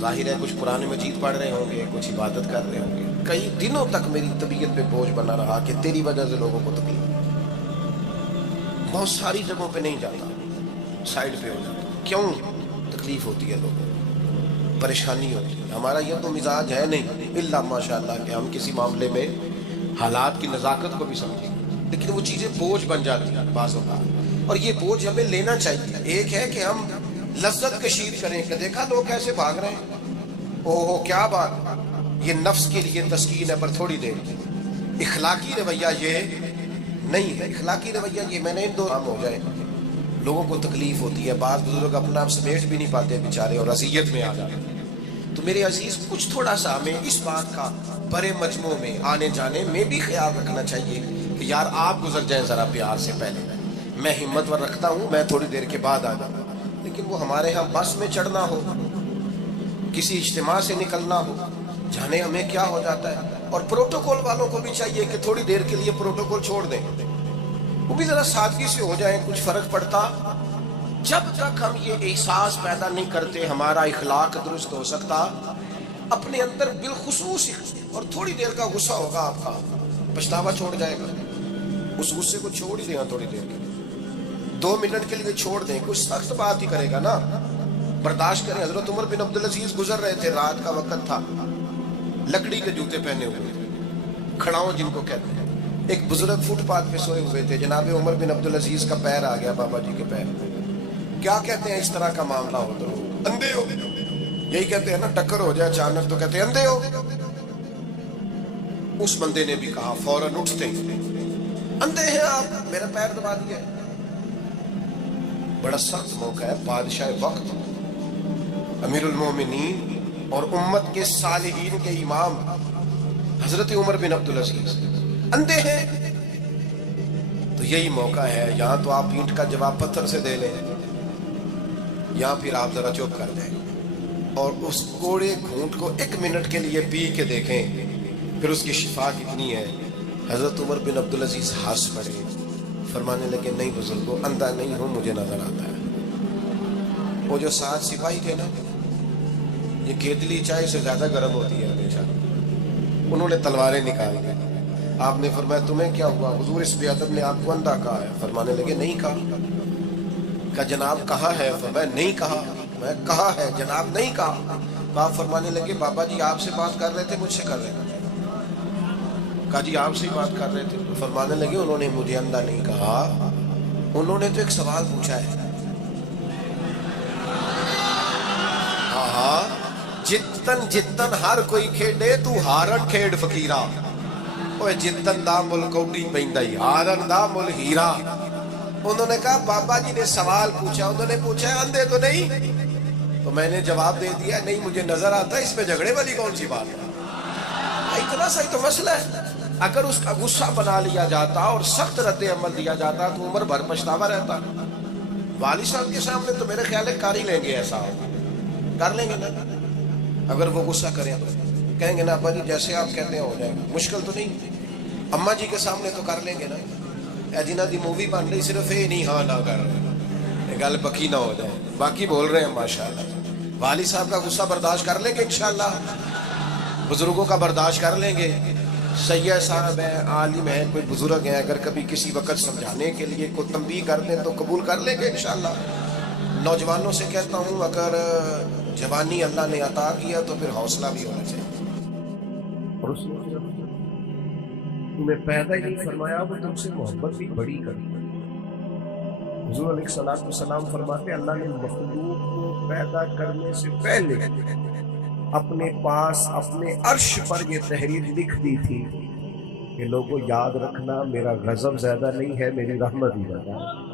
ظاہر ہے کچھ قرآن مجید پڑھ رہے ہوں گے، کچھ عبادت کر رہے ہوں گے. کئی دنوں تک میری طبیعت پہ بوجھ بنا رہا کہ تیری وجہ سے لوگوں کو تکلیف. بہت ساری جگہوں پہ نہیں جاتا، سائڈ پہ ہو جاتا. کیوں؟ تکلیف ہوتی ہے، لوگوں کو پریشانی ہوتی ہے. ہمارا یہ تو مزاج ہے نہیں الا ماشاء اللہ کہ ہم کسی معاملے میں حالات کی نزاکت کو بھی سمجھیں، لیکن وہ چیزیں بوجھ بن جاتی ہیں بعض اوقات. اور یہ بوجھ ہمیں لینا چاہیے. ایک ہے کہ ہم لذت کشید کریں کہ دیکھا لوگ کیسے بھاگ رہے ہیں، اوہ کیا بات، یہ نفس کے لیے تسکین ہے پر تھوڑی دیر. اخلاقی رویہ یہ نہیں ہے. اخلاقی رویہ یہ میں نے ان دو کام ہو جائے. لوگوں کو تکلیف ہوتی ہے، بعض بزرگ اپنا آپ سمیٹ بھی نہیں پاتے بیچارے اور اذیت میں آ جاتے ہیں. تو میرے عزیز کچھ تھوڑا سا ہمیں اس بات کا بڑے مجموع میں آنے جانے میں بھی خیال رکھنا چاہیے کہ یار آپ گزر جائیں ذرا پیار سے پہلے. میں ہمت ور رکھتا ہوں، میں تھوڑی دیر کے بعد آ جاؤں. لیکن وہ ہمارے ہاں بس میں چڑھنا ہو، کسی اجتماع سے نکلنا ہو، جانے ہمیں کیا ہو جاتا ہے. اور پروٹوکول والوں کو بھی چاہیے کہ تھوڑی دیر کے لیے پروٹوکول چھوڑ دیں، وہ بھی ذرا سادگی سے ہو جائیں. کچھ فرق پڑتا. جب تک ہم یہ احساس پیدا نہیں کرتے ہمارا اخلاق درست ہو سکتا. اپنے اندر بالخصوص اور تھوڑی دیر کا غصہ ہوگا آپ کا، پچھتاوا چھوڑ جائے گا. اس غصے کو چھوڑ ہی دیں تھوڑی دیر کے لیے، 2 منٹ کے لیے چھوڑ دیں. کچھ سخت بات ہی کرے گا نا، برداشت کریں. حضرت عمر بن عبدالعزیز گزر رہے تھے، رات کا وقت تھا، لکڑی کے جوتے پہنے ہوئے تھے، کھڑاؤں جن کو کہتے ہیں. ایک بزرگ فٹ پاتھ پہ سوئے ہوئے تھے. جناب عمر بن عبدالعزیز کا پیر آ گیا بابا جی کے پیر. کیا کہتے ہیں اس طرح کا معاملہ ہو تو اندھے ہو، یہی کہتے ہیں نا، ٹکر ہو جائے اچانک تو کہتے ہیں اندھے ہو. اس بندے نے بھی کہا فوراً اٹھتے، اندھے ہیں آپ، میرا پیر دبا دیا. بڑا سخت موقع ہے. بادشاہ وقت، امیر المومنین اور امت کے صالحین کے امام حضرت عمر بن عبدالعزیز اندھے ہیں. تو یہی موقع ہے. یہاں تو آپ اینٹ کا جواب پتھر سے دے لیں، یہاں پھر آپ ذرا چپ کر دیں اور اس کوڑے گھونٹ کو 1 منٹ کے لیے پی کے دیکھیں پھر اس کی شفا کتنی ہے. حضرت عمر بن عبدالعزیز ہنس پڑے، فرمانے لگے نہیں بزرگوں، اندھا نہیں ہوں، مجھے نظر آتا ہے. وہ جو 7 سپاہی تھے نا، یہ کیتلی چائے سے زیادہ گرم ہوتی ہے ہمیشہ. انہوں نے تلواریں نکال دی. آپ نے فرمایا تمہیں کیا ہوا؟ حضور اس بے ادب نے آپ کو اندھا کہا ہے. فرمانے لگے نہیں کہا. کہا جناب کہا ہے. فرمایا نہیں کہا. میں کہا ہے جناب نہیں کہا. آپ فرمانے لگے بابا جی آپ سے بات کر رہے تھے مجھ سے کر رہے تھے؟ کہا جی آپ سے ہی بات کر رہے تھے. فرمانے لگے انہوں نے مجھے اندھا نہیں کہا، انہوں نے تو ایک سوال پوچھا ہے. جتن جتن ہر کوئی کھیڈے تو ہارن کھیڈ فقیرا. اوے جتن دا مل کوڈی پیندا ہی، ہارن دا مل ہیرا. انہوں نے کہا بابا جی نے سوال پوچھا، انہوں نے پوچھا ہے اندھے تو نہیں؟ تو میں نے جواب دے دیا نہیں مجھے نظر آتا ہے. اس میں جھگڑے والی کون سی بات ہے؟ اتنا سا ہی تو مسئلہ ہے. اگر اس کا غصہ بنا لیا جاتا اور سخت رد عمل دیا جاتا تو عمر بھر پچھتاوا رہتا. والد صاحب کے سامنے تو میرے خیال ہے کر ہی لیں گے، ایسا کر لیں گے نا. اگر وہ غصہ کریں تو کہیں گے نا ابا جی جیسے آپ کہتے ہیں ہو جائے گا، مشکل تو نہیں. اماں جی کے سامنے تو کر لیں گے نا. جنہ دی مووی بن رہی صرف یہ نہیں ہاں نہ کر رہے، گل پکی نہ ہو جائے، باقی بول رہے ہیں ماشاءاللہ. والد صاحب کا غصہ برداشت کر لیں گے انشاءاللہ، بزرگوں کا برداشت کر لیں گے. سید صاحب ہیں، عالم ہیں، کوئی بزرگ ہیں، اگر کبھی کسی وقت سمجھانے کے لیے کوئی تنبیہ کر دیں تو قبول کر لیں گے انشاءاللہ. نوجوانوں سے کہتا ہوں اگر جوانی اللہ نے عطا کیا تو پھر حوصلہ بھی ہونا چاہیے. اور اس نے تمہیں پیدا ہی فرمایا وہ تم سے محبت بھی بڑی کرتا. حضور علیہ الصلوۃ والسلام فرماتے اللہ نے مخلوق کو پیدا کرنے سے پہلے اپنے پاس اپنے عرش پر یہ تحریر لکھ دی تھی کہ لوگوں یاد رکھنا میرا غضب زیادہ نہیں ہے، میری رحمت ہی زیادہ ہے.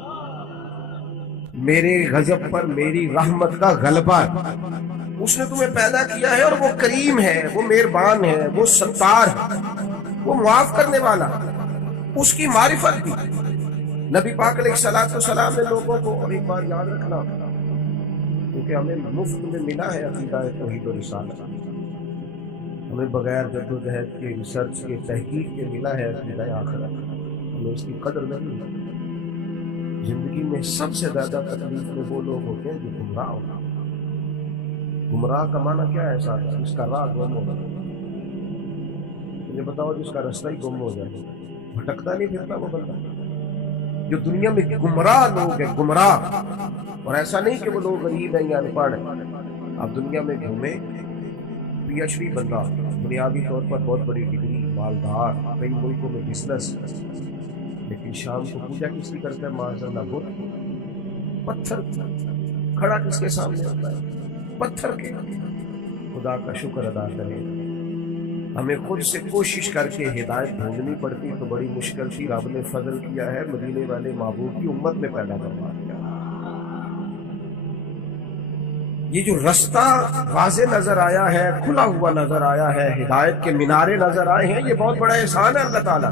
میرے غضب پر میری رحمت کا غلبہ ہے۔ اس نے تمہیں پیدا کیا ہے اور وہ کریم ہے، وہ مہربان ہے، وہ ستار ہے، وہ معاف کرنے والا، اس کی معرفت بھی۔ نبی پاک علیہ السلام نے لوگوں کو، اور ایک بار یاد رکھنا کیونکہ ہمیں مفت میں ملا ہے عقیدہ توحید و رسالت، ہمیں بغیر جد و جہد کے، ریسرچ کے، تحقیق کے ملا ہے عقیدہ آخرت، ہمیں اس کی قدر نہیں ہے۔ زندگی میں سب سے زیادہ تکلیف میں وہ لوگ ہوتے ہیں جو گمراہ ہوتے ہیں۔ گمراہ کا معنی کیا ہے صاحب؟ جس کا راہ گم ہو جائے۔ مجھے بتاؤ جس کا رستہ ہی گم ہو جائے، بھٹکتا نہیں پھرتا وہ بندہ۔ جو دنیا میں گمراہ لوگ ہیں، گمراہ، اور ایسا نہیں کہ وہ لوگ غریب ہیں یا ان پڑھ ہیں، آپ دنیا میں گھومیں، پی ایچ ڈی بندہ، بنیادی طور پر بہت بڑی ڈگری، مالدار، کئی ملکوں میں بزنس، لیکن شام کو پوجا کس کی کرتا ہے؟ معاذ اللہ بت، پتھر کھڑا کس کے سامنے ہوتا ہے؟ پتھر کے۔ خدا کا شکر ادا کریں، ہمیں خود سے کوشش کر کے ہدایت ڈھونڈنی پڑتی تو بڑی مشکل تھی، رب نے فضل کیا ہے، مدینے والے محبوب کی امت میں پیدا کروا دیا۔ یہ جو رستہ واضح نظر آیا ہے، کھلا ہوا نظر آیا ہے، ہدایت کے مینارے نظر آئے ہیں، یہ بہت بڑا احسان ہے اللہ تعالیٰ۔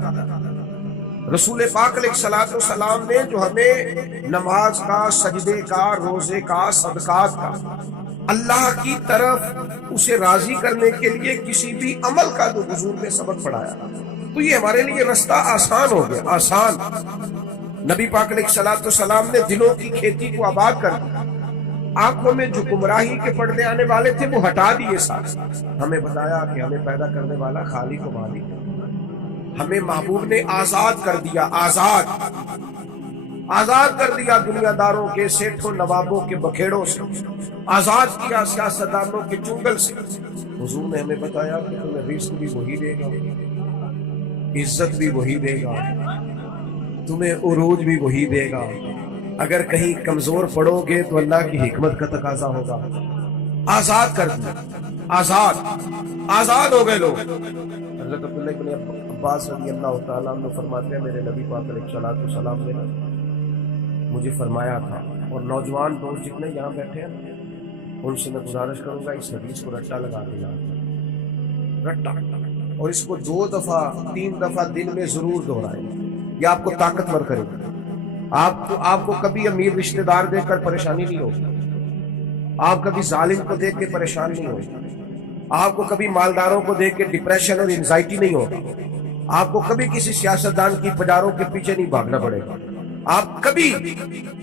رسول پاک علیہ السلام نے جو ہمیں نماز کا، سجدے کا، روزے کا، صدقات کا، اللہ کی طرف اسے راضی کرنے کے لیے کسی بھی عمل کا جو حضور نے سبق پڑھایا، تو یہ ہمارے لیے رستہ آسان ہو گیا، آسان۔ نبی پاک علیہ السلام نے دلوں کی کھیتی کو آباد کر دیا، آنکھوں میں جو گمراہی کے پردے آنے والے تھے وہ ہٹا دیے ساتھ۔ ہمیں بتایا کہ ہمیں پیدا کرنے والا خالق و مالک ہے، ہمیں محبوب نے آزاد کر دیا، آزاد کر دیا دنیا داروں کے، سیٹھوں نوابوں کے بکھیڑوں سے، آزاد کیا سیاستدانوں کے چنگل سے۔ حضور نے ہمیں بتایا کہ تمہیں رزق بھی وہی دے گا، عزت بھی وہی دے گا، تمہیں عروج بھی وہی دے گا۔ اگر کہیں کمزور پڑو گے تو اللہ کی حکمت کا تقاضا ہوگا۔ آزاد کر دیا، آزاد ہو گئے لوگ۔ حضرت عبداللہ بن عباس رضی اللہ تعالیٰ عنہ فرماتے ہیں میرے نبی پاک علیہ السلام نے مجھے فرمایا تھا، اور نوجوان دوست جتنے یہاں بیٹھے ہیں ان سے میں گزارش کروں گا اس حدیث کو رٹا لگا کے یاد رٹا، اور اس کو 2 دفعہ 3 دفعہ دن میں ضرور دہرائیں، یہ آپ کو طاقتور کرے گا۔ آپ کو کبھی امیر رشتہ دار دیکھ کر پریشانی نہیں ہوگی، آپ کبھی ظالم کو دیکھ کے پریشان نہیں ہوگی، آپ کو کبھی مالداروں کو دیکھ کے ڈپریشن اور انزائٹی نہیں ہوگا، آپ کو کبھی کسی سیاستدان کی پجاروں کے پیچھے نہیں بھاگنا پڑے گا، آپ کبھی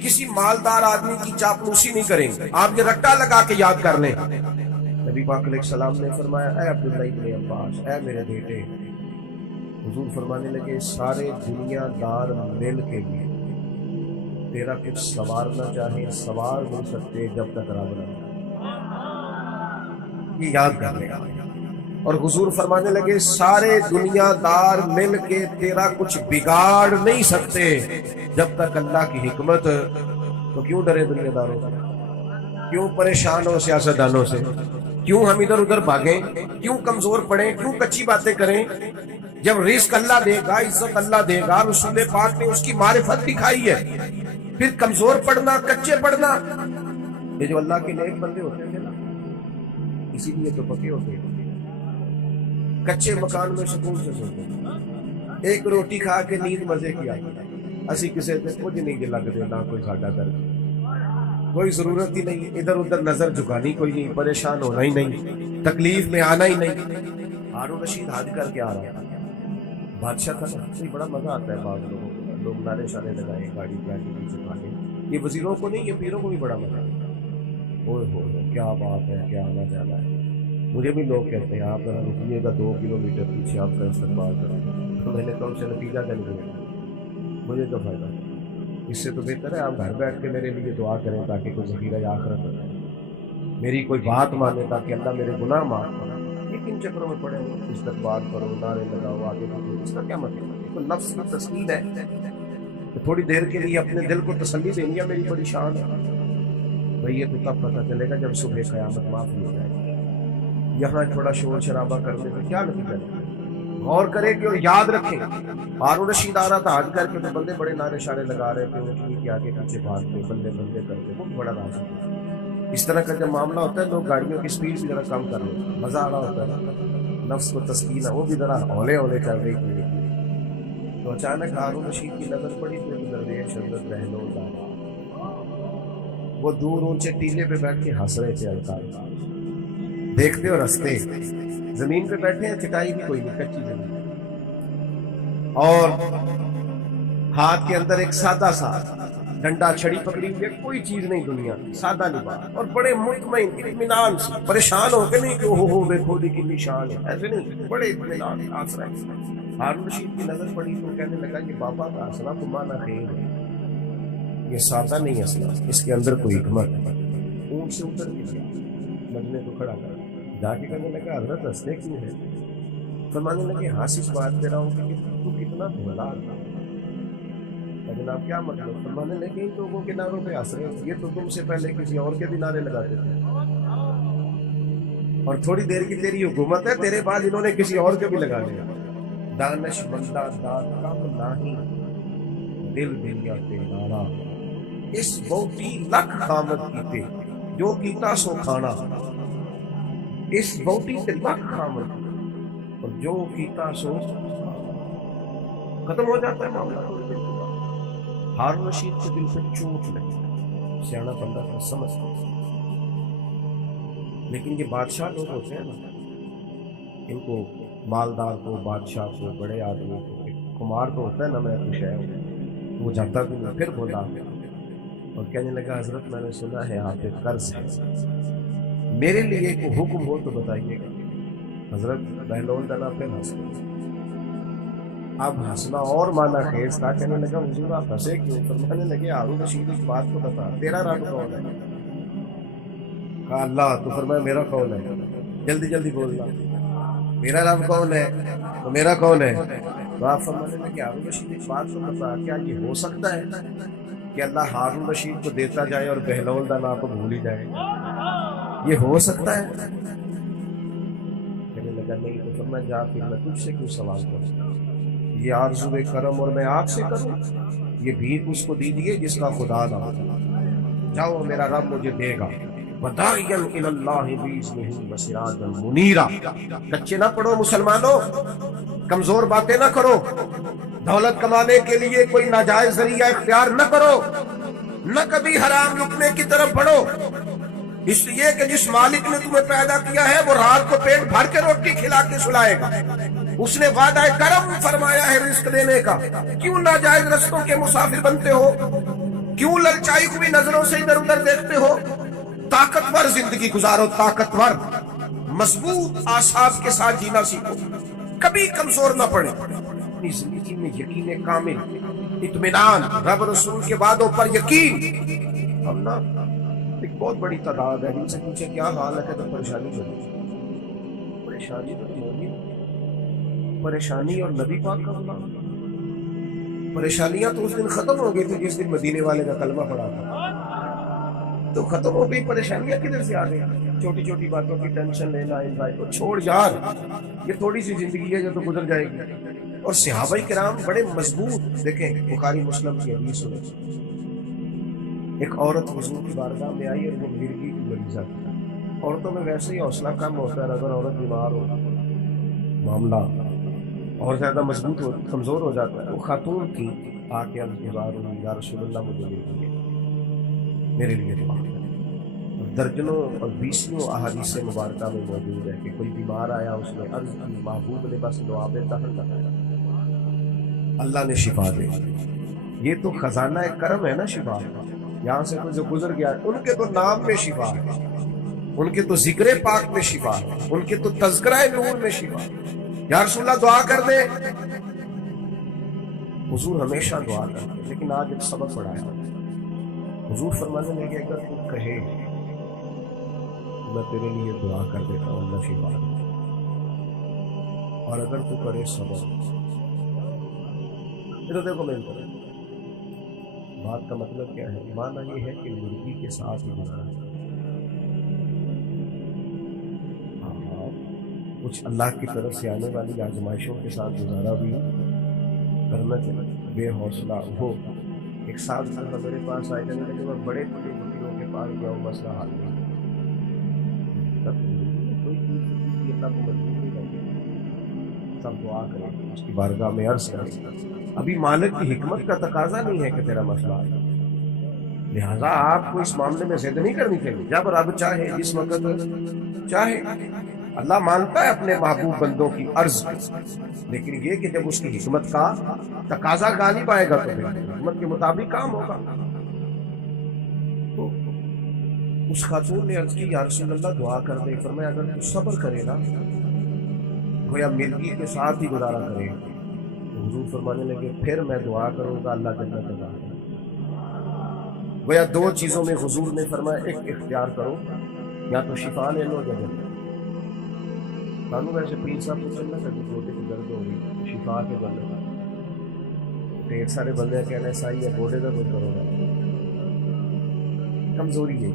کسی مالدار آدمی کی چاپلوسی نہیں کریں گے۔ آپ یہ رٹا لگا کے یاد کر لیں۔ نبی پاک علیہ السلام نے فرمایا اے عبداللہ بن عباس، اے میرے بیٹے، حضور فرمانے لگے سارے دنیا دار مل کے بھی تیرا کچھ سوارنا چاہے سوار نہیں سکتے جب تک رب نہ جائے۔ یہ یاد کر لیں۔ اور حضور فرمانے لگے سارے دنیا دار مل کے تیرا کچھ بگاڑ نہیں سکتے جب تک اللہ کی حکمت۔ تو کیوں ڈرے دنیا داروں سے؟ کیوں پریشان ہو سیاستدانوں سے؟ کیوں ہم ادھر ادھر بھاگیں؟ کیوں کمزور پڑیں؟ کیوں کچی باتیں کریں؟ جب رزق اللہ دے گا، عزت اللہ دے گا، رسول پاک نے اس کی معرفت دکھائی ہے، پھر کمزور پڑنا، کچے پڑنا۔ یہ جو اللہ کے نیک بندے ہوتے ہیں نا، اسی لیے تو پکے ہوتے ہیں، کچے مکان میں سکون سے سوتے ہیں، ایک روٹی کھا کے نیند مزے کی آئی، اسی کسی سے کچھ نہیں لگ دے، نہ کوئی ساڈا درد، کوئی ضرورت ہی نہیں، ادھر ادھر نظر جھکانی کوئی نہیں، پریشان ہونا ہی نہیں، تکلیف میں آنا ہی نہیں۔ ہارون رشید حج کر کے آ رہا تھا، بادشاہ تھا نا، بڑا مزہ آتا ہے بعض لوگوں کو، لوگ نعرے شانے لگائے، گاڑی پہ آگے پیچھے کھانے، یہ وزیروں کو نہیں، یہ پیروں کو بھی بڑا مزہ آتا ہے۔ اوہ ہو کیا بات ہے، کیا آنا جانا ہے۔ مجھے بھی لوگ کہتے ہیں آپ ذرا رکیے گا 2 کلومیٹر پیچھے آپ کا استقبال کریں، تو میں نے کہا ان سے نتیجہ کیا نکلے گا، مجھے تو فائدہ، اس سے تو بہتر ہے آپ گھر بیٹھ کے میرے لیے دعا کریں تاکہ کوئی ذخیرہ آخرت ہو جائے، میری کوئی بات مانے تاکہ اللہ میرے گناہ معاف کرے۔ لیکن چکروں میں پڑے ہو، استقبال کرو، نعرے لگاؤ، آگے بڑھو، اس کا کیا مطلب ہے؟ تو نفس کی تسکین ہے، تو تھوڑی دیر کے لیے اپنے دل کو تسلی دینی ہے، میری بڑی شان ہے بھئی، یہ تو تب پتہ چلے گا جب صبح قیامت معاف ہو جائے۔ یہاں تھوڑا شور شرابہ کرنے سے کیا نتیجہ ہے؟ غور کرے کہ اور یاد رکھیں ہارون رشید آ رہا تھا حج کر کے تو بندے بڑے نعرے شارے لگا رہے تھے اونٹنی کے آگے پیچھے بھاگتے بندے بندے کرتے وہ بڑا راز ہے. اس طرح کا جب معاملہ ہوتا ہے لوگ گاڑیوں کی سپیڈ بھی ذرا کم کر لیتے ہیں, مزہ آ رہا ہوتا ہے, نفس کو تسکین ہے, وہ بھی ذرا ہولے ہولے چل رہی تھی. تو اچانک ہارون رشید کی نظر پڑی تو ایک درویش حضرت بہلول دانا وہ دور اونچے ٹیلے پہ بیٹھ کے ہنس رہے تھے. الکار دیکھتے اور ہنستے, زمین پہ بیٹھے ہیں, چٹائی بھی کوئی نہیں, کچی زمین, اور ہاتھ کے اندر ایک سادہ سا ڈنڈا چھڑی پکڑی ہوئی ہے, کوئی چیز نہیں دنیا کی, سادہ لباس, اور بڑے مطمئن اطمینان سے, پریشان ہو کے نہیں کہ ہو دیکھو دی کتنی شان ہے, ایسے نہیں, بڑے اطمینان ہنس رہے ہیں. ہارون رشید کی نظر پڑی تو کہنے لگا یہ بابا کا ہنسنا تو مانا خیر ہے, یہ سادہ نہیں ہنسنا, اس کے اندر کوئی حکمت ہے. اونٹ سے اتر کے لگنے کو کھڑا کر جا کے کہنے لگا حضرت ہنستے کیوں ہے؟ فرمانے لگے ہنس اس بات پہ رہا ہوں کہ تو کتنا بھلا تھا. جناب کیا مطلب؟ فرمانے لگے ان لوگوں کے نعروں پہ ہنس رہے ہو, یہ تو تم سے پہلے کسی اور کے بھی نعرے لگاتے تھے, اور تھوڑی دیر کی تیری حکومت ہے, تیرے بعد انہوں نے کسی اور کے بھی لگا لیا. دانش مندہ داد کم نہیں دل دنیا تے نارا, اس بہتی لکھ خامد کیتے جو کیتا سو کھانا, اس بہتی تے لکھ خامد اور جو کیتا سو ختم ہو جاتا ہے معاملہ. ہارون رشید کے دل پہ چوٹ لگی, سیانا بندہ تھا, سمجھ, لیکن یہ بادشاہ لوگ ہوتے ہیں نا, ان کو مالدار کو, بادشاہ کو, بڑے آدمی کو, کمار تو ہوتا ہے نا, میں خوش ہے وہ جاتا بھی نہیں. پھر بولا اور کہنے لگا حضرت میں نے سنا ہے آپ پہ قرض ہے, میرے لیے کوئی حکم ہو تو بتائیے گا. حضرت بہلول دانا پھر ہنس گئے. اب ہنسنا اور مانا خیز تھا. کہنے لگا حضور آپ ہنسے کیوں؟ فرمانے لگے ہارون رشید اس بات کو بتا, تیرا رب کون ہے؟ کہا اللہ. تو فرمایا میرا کون ہے؟ جلدی جلدی بولنا, میرا رب کون ہے تو میرا کون ہے؟ تو آپ فرمانے لگے ہارون رشید اس بات کو بتا, کیا یہ ہو سکتا ہے کہ اللہ ہارون رشید کو دیتا جائے اور بہلول دانا کو بھول ہی جائے؟ یہ ہو سکتا ہے؟ کہنے لگا نہیں. تو فرمایا جا پھر میں تجھ سے کیوں سوال کروں, یہ آرزو کرم اور میں آپ سے کروں, یہ بھیک اس کو دیجیے جس کا خدا نہ ہو. جاؤ میرا رب مجھے دے گا. وداعیا الی اللہ باذنہ وسراجا منیرا. کچے نہ پڑھو مسلمانوں, کمزور باتیں نہ کرو, دولت کمانے کے لیے کوئی ناجائز ذریعہ اختیار نہ کرو, نہ کبھی حرام لقمے کی طرف بڑھو, اس لیے کہ جس مالک نے تمہیں پیدا کیا ہے وہ رات کو پیٹ بھر کے روٹی کھلا کے سلائے گا. اس نے وعدہ کرم فرمایا ہے رزق دینے کا. کیوں ناجائز رستوں کے مسافر بنتے ہو؟ کیوں للچائی ہوئی نظروں سے ادھر ادھر دیکھتے ہو؟ طاقتور زندگی گزارو, طاقتور مضبوط اعصاب کے ساتھ جینا سیکھو, کبھی کمزور نہ پڑے. اپنی زندگی میں یقین کامل, اطمینان, رب رسول کے وعدوں پر یقین. ہم نا ایک بہت بڑی تعداد ہے, جن سے پوچھے کیا حال ہے کہ تو پریشانی چلی. پریشانی تو مومن, پریشانی اور نبی پاک کا غلام. پریشانیاں تو اس دن ختم ہو گئی تھی جس دن مدینے والے کا کلمہ پڑا تھا, تو ختم ہو گئی. پریشانیاں کدھر سے آ گئی؟ چھوٹی چھوٹی باتوں کی ٹینشن لینا, تو چھوڑ یار, یہ تھوڑی سی زندگی ہے جو تو گزر جائے گی. اور صحابہ کرام بڑے مضبوط. دیکھیں بخاری مسلم کی حدیث سنیں, ایک عورت حضور کی بارگاہ میں آئی اور وہ مرگی کی مریضہ تھی. عورتوں میں ویسے ہی حوصلہ کم ہوتا ہے, اگر عورت بیمار ہو معاملہ اور زیادہ مضبوط ہو, کمزور ہو جاتا ہے. وہ خاتون کی آ کے انتظار ہوئی, یا رسول اللہ مجھے لے لیے, میرے لیے دعا کریں. درجنوں اور بیسوں احادیث مبارکہ میں موجود ہے کہ کوئی بیمار آیا, اس نے عرض کی, محبوب نے بس دعا پہ دہر لگایا, اللہ نے شفا دے. یہ تو خزانہ کرم ہے نا شفا. یہاں سے تو جو گزر گیا, ان کے تو نام میں شفا ہے, ان کے تو ذکر پاک میں شفا ہے, ان کے تو تذکرہ نور میں شفا ہے. یا رسول اللہ دعا کر دے. حضور ہمیشہ دعا کرتے, لیکن آج ایک سبق پڑھایا. حضور فرمانے لگے اگر تو کہے میں تیرے لیے دعا کر دیتا ہوں, اللہ شفا دے, اور اگر تو کرے صبر. تو دیکھو میں بات کا مطلب کیا ہے؟ معنی یہ ہے کہ مرغی کے ساتھ ہی گزارا. کچھ اللہ کی طرف سے آنے والی آزمائشوں کے ساتھ گزارا بھی کرنا چاہیے. بے حوصلہ ہو. ایک ساتھ میرے پاس آئے جانے لگے, میں بڑے بڑے وکیلوں کے پاس گیا ہوں, مسئلہ حل نہیں. کوئی چیز اللہ کو مجبور نہیں کرتی, سب دعا کریں, اس کی بارگاہ میں عرض کریں. ابھی مالک کی حکمت کا تقاضا نہیں ہے کہ تیرا مسئلہ آئے, لہذا آپ کو اس معاملے میں ضد نہیں کرنی چاہیے. جب رب چاہے, جس وقت چاہے. اللہ مانتا ہے اپنے محبوب بندوں کی عرض, لیکن یہ کہ جب اس کی حکمت کا تقاضا غالب آئے گا تو پھر حکمت کے مطابق کام ہوگا. تو اس خاتون نے عرض کی, یا رسول اللہ دعا کر دے. فرمایا اگر تو صبر کرے نا, گویا ملکی کے ساتھ ہی گزارا کرے. تو حضور فرمانے لگے پھر میں دعا کروں گا اللہ جنت عطا کرے. گویا دو چیزوں میں حضور نے فرمایا, ایک اختیار کرو, یا تو شفا لے لو یا جنت. کانو ویسے پیر صاحب کو چلنا کبھی گوٹے کی درد ہو رہی, شفا کے بندے ڈھیر سارے بندے کہنا صحیح ہے, گوٹے کا کچھ کرو گا, کمزوری ہے,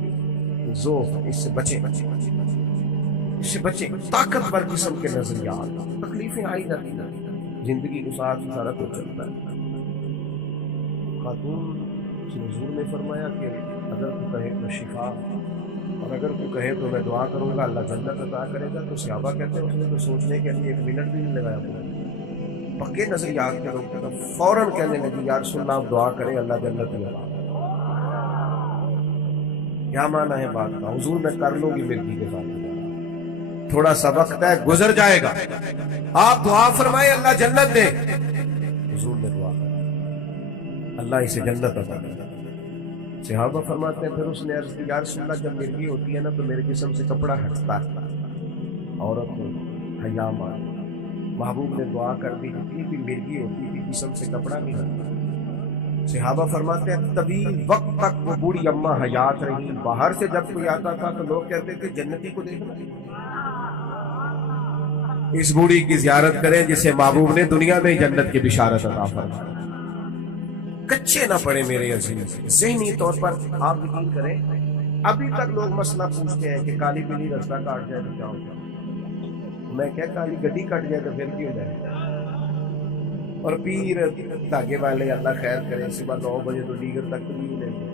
ذوق, اس سے بچیں, اس سے بچیں. طاقتور قسم کے نظریات, تکلیفیں آئی جاتی ہیں, زندگی کے ساتھ سارا کچھ چلتا ہے. خاتون سے حضور نے فرمایا کہ اگر تو کہے تو شفا, اور اگر تو کہے تو میں دعا کروں گا اللہ جنت عطا کرے گا. تو صحابہ کہتے ہیں اس نے تو سوچنے کے لیے 1 منٹ بھی نہیں لگایا. پکے نظریات کے لوگ تو فوراً کہنے لگی, یا رسول اللہ آپ دعا کریں اللہ جنت عطا کرے. کیا معنی ہے بات کا؟ حضور میں کر لوں گی ملکی کے ساتھ, تھوڑا سا وقت ہے, گزر جائے گا, آپ دعا فرمائے اللہ جنت دے. حضور نے دعا کر اللہ اسے جنت عطا کرے. صحابہ فرماتے ہیں پھر اس نے عرض کی, یا رسول اللہ جب مرغی ہوتی ہے نا تو میرے جسم سے کپڑا ہٹتا ہے, عورت ہو حیا مان. محبوب نے دعا کر دی, جتنی بھی مرغی ہوتی تھی جسم سے کپڑا نہیں ہٹتا. صحابہ فرماتے ہیں طویل وقت تک وہ بوڑھی اماں حیات رہی. باہر سے جب کوئی آتا تھا تو لوگ کہتے تھے جنتی کو دیکھنا, اس بوڑھی کی زیارت کریں جسے محبوب نے دنیا میں جنت کی بشارت عطا فرمائی. کچے نہ پڑے میرے عزیز. ذہنی طور پر آپ یقین کریں, ابھی تک لوگ مسئلہ پوچھتے ہیں کہ کالی بلی رستہ کاٹ جائے تو کیا ہوگا. میں کیا کالی گڈی کٹ جائے تو پھر کیوں جائے. اور پیر دھاگے والے اللہ خیر کرے صبح 9 بجے تو دیگر تک تبلیغ لیں گے.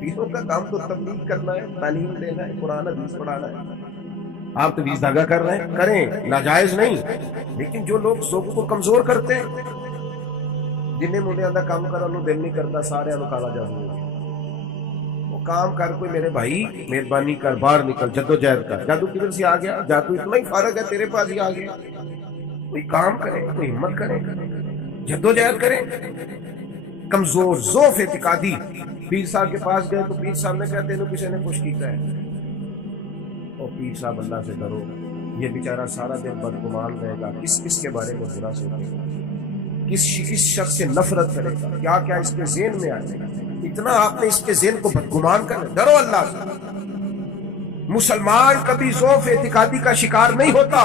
پیروں کا کام تو تبلیغ کرنا ہے, تعلیم دینا ہے, قرآن حدیث پڑھانا ہے. آپ تویز دھاگا کر رہے ہیں, کریں, ناجائز نہیں. لیکن جو لوگ ذوق کو کمزور کرتے ہیں, جنہیں منڈیاں دا کام کرا نو دل نہیں کرتا, سارے انو کالا جادو ہو گیا. وہ کام کر کوئی میرے بھائی, مہربانی کر, باہر نکل, جدوجہد کر. جادو کدھر سے آ گیا؟ جادو اتنا ہی فارغ ہے تیرے پاس ہی آ گیا. کوئی کام کرے, کوئی ہمت کرے, جدوجہد کرے. کمزور ضعف اعتقادی. پیر صاحب کے پاس گئے تو پیر صاحب نے کہتے ہیں کسی نے کچھ کیتا ہے. اور پیر صاحب اللہ سے ڈرو, یہ بیچارہ سارا دن بدگمان رہے گا, کس کے بارے میں برا سوچے گا, کس شخص سے نفرت کرے گا, کیا کیا اس کے ذہن میں آئے گا. اتنا آپ نے اس کے ذہن کو بدگمان کر, ڈرو اللہ سے. مسلمان کبھی ضعف اعتقادی کا شکار نہیں ہوتا.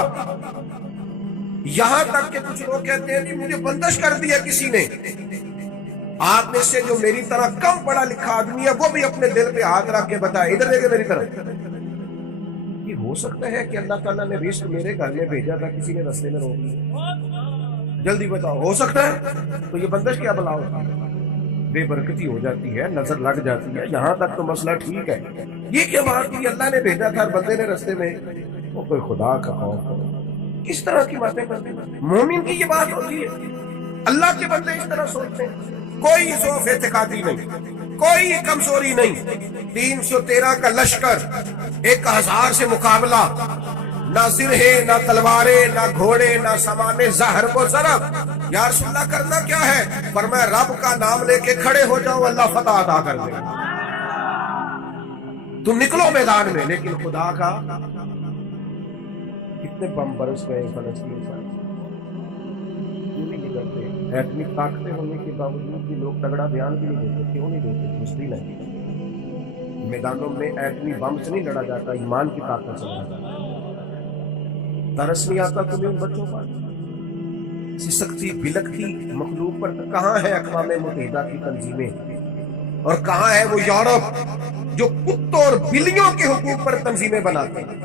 یہاں تک کہ کچھ لوگ کہتے ہیں کہ مجھے بندش کر دیا کسی نے. آپ میں سے جو میری طرح کم پڑھا لکھا آدمی ہے وہ بھی اپنے دل پہ ہاتھ رکھ کے بتائے, ادھر دیکھے میری طرف. یہ ہو سکتا ہے کہ اللہ تعالیٰ نے رزق میرے گھر میں بھیجا تھا, کسی نے رستے میں روک دیا, جلدی بتاؤ, ہو سکتا ہے؟ تو یہ بندش کیا بلا ہوتا ہے, بے برکتی ہو جاتی ہے, نظر لگ جاتی ہے. یہاں تک تو مسئلہ ٹھیک ہے. یہ کیا بات ہوئی, اللہ نے بھیجا تھا بندے نے رستے میں. وہ کوئی خدا کا خوف کرو, کس طرح کی باتیں کرتے ہیں. مومن کی یہ بات ہوتی ہے, اللہ کے بندے اس طرح سوچتے ہیں. کوئی ضعف اعتقادی نہیں, کوئی کمزوری نہیں. 313 کا لشکر, 1000 سے مقابلہ, نہ زرہیں, نہ تلواریں, نہ گھوڑے, نہ سامان زہر و ضرب. یا رسول اللہ کرنا کیا ہے؟ فرمایا رب کا نام لے کے کھڑے ہو جاؤ, اللہ فتح عطا کر دے گا. تم نکلو میدان میں, لیکن خدا کا. کتنے بم برس گئے فلسطین پر, کیوں نہیں نکلتے؟ ایٹمی طاقتیں ہونے کے باوجود بھی لوگ تگڑا بیان بھی نہیں دیتے. کیوں نہیں دیتے؟ مستی نہیں. میدانوں میں ایٹمی بم سے نہیں لڑا جاتا, ایمان کی طاقت سے لڑا جاتا. ترس نہیں آتا تمہیں ان بچوں پر؟ سسکتی بلکتی مخلوق پر. کہاں ہے اقوام متحدہ کی تنظیمیں, اور کہاں ہے وہ یورپ جو کتوں اور بلیوں کے حقوق پر تنظیمیں بناتے ہیں؟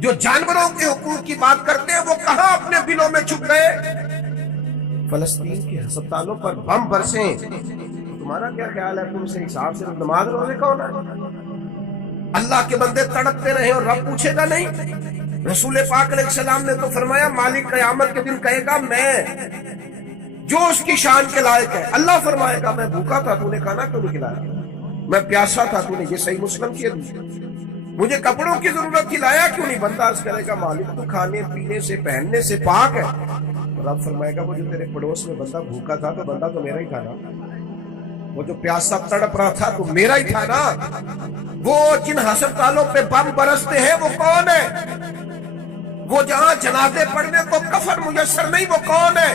جو جانوروں کے حقوق کی بات کرتے ہیں وہ کہاں اپنے دلوں میں چھپ گئے؟ فلسطین کے ہسپتالوں پر بم برسیں، تمہارا کیا خیال ہے؟ تم سے حساب سے نماز روزے کون ہے؟ اللہ کے بندے تڑپتے رہے اور رب پوچھے گا نہیں؟ رسول پاک علیہ السلام نے تو فرمایا مالک قیامت کے دن کہے گا میں جو اس کی شان کے لائق ہے۔ اللہ فرمائے گا میں بھوکا تھا تو نے کھانا کیوں نہیں کھلایا، میں پیاسا تھا تو نے، یہ صحیح مسلم کی حدیث ہے، مجھے کپڑوں کی ضرورت تھی لایا کیوں نہیں؟ بندہ عرض کرے گا مالک تو کھانے پینے سے پہننے سے پاک ہے۔ رب فرمائے گا وہ جو تیرے پڑوس میں بندہ بھوکا تھا تو بندہ تو میرا ہی تھا نا، وہ جو پیاسا تڑپ رہا تھا تو میرا ہی تھا نا۔ وہ جن ہسپتالوں پہ بم برستے ہیں وہ کون ہے؟ وہ جہاں جنازے پڑھنے کو کفن میسر نہیں وہ کون ہے؟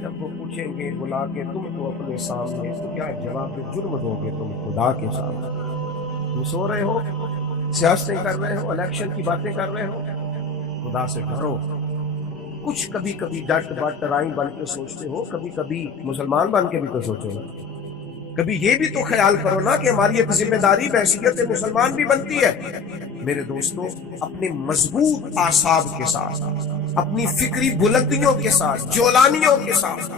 جب وہ پوچھیں گے بلا کے تم تو اپنے سامنے، تو کیا جواب جرم دو گے تم خدا کے سامنے؟ تم سو رہے ہو، سیاستیں کر رہے ہو، الیکشن کی باتیں کر رہے ہو، خدا سے ڈرو۔ کچھ کبھی کبھی ڈٹ بٹ رائن بن کے سوچتے ہو، کبھی کبھی مسلمان بن کے بھی تو سوچو نا، کبھی یہ بھی تو خیال کرو نا کہ ہماری ایک ذمہ داری بحیثیت مسلمان بھی بنتی ہے۔ میرے دوستو، اپنے مضبوط اعصاب کے ساتھ، اپنی فکری بلندیوں کے ساتھ، جولانیوں کے ساتھ،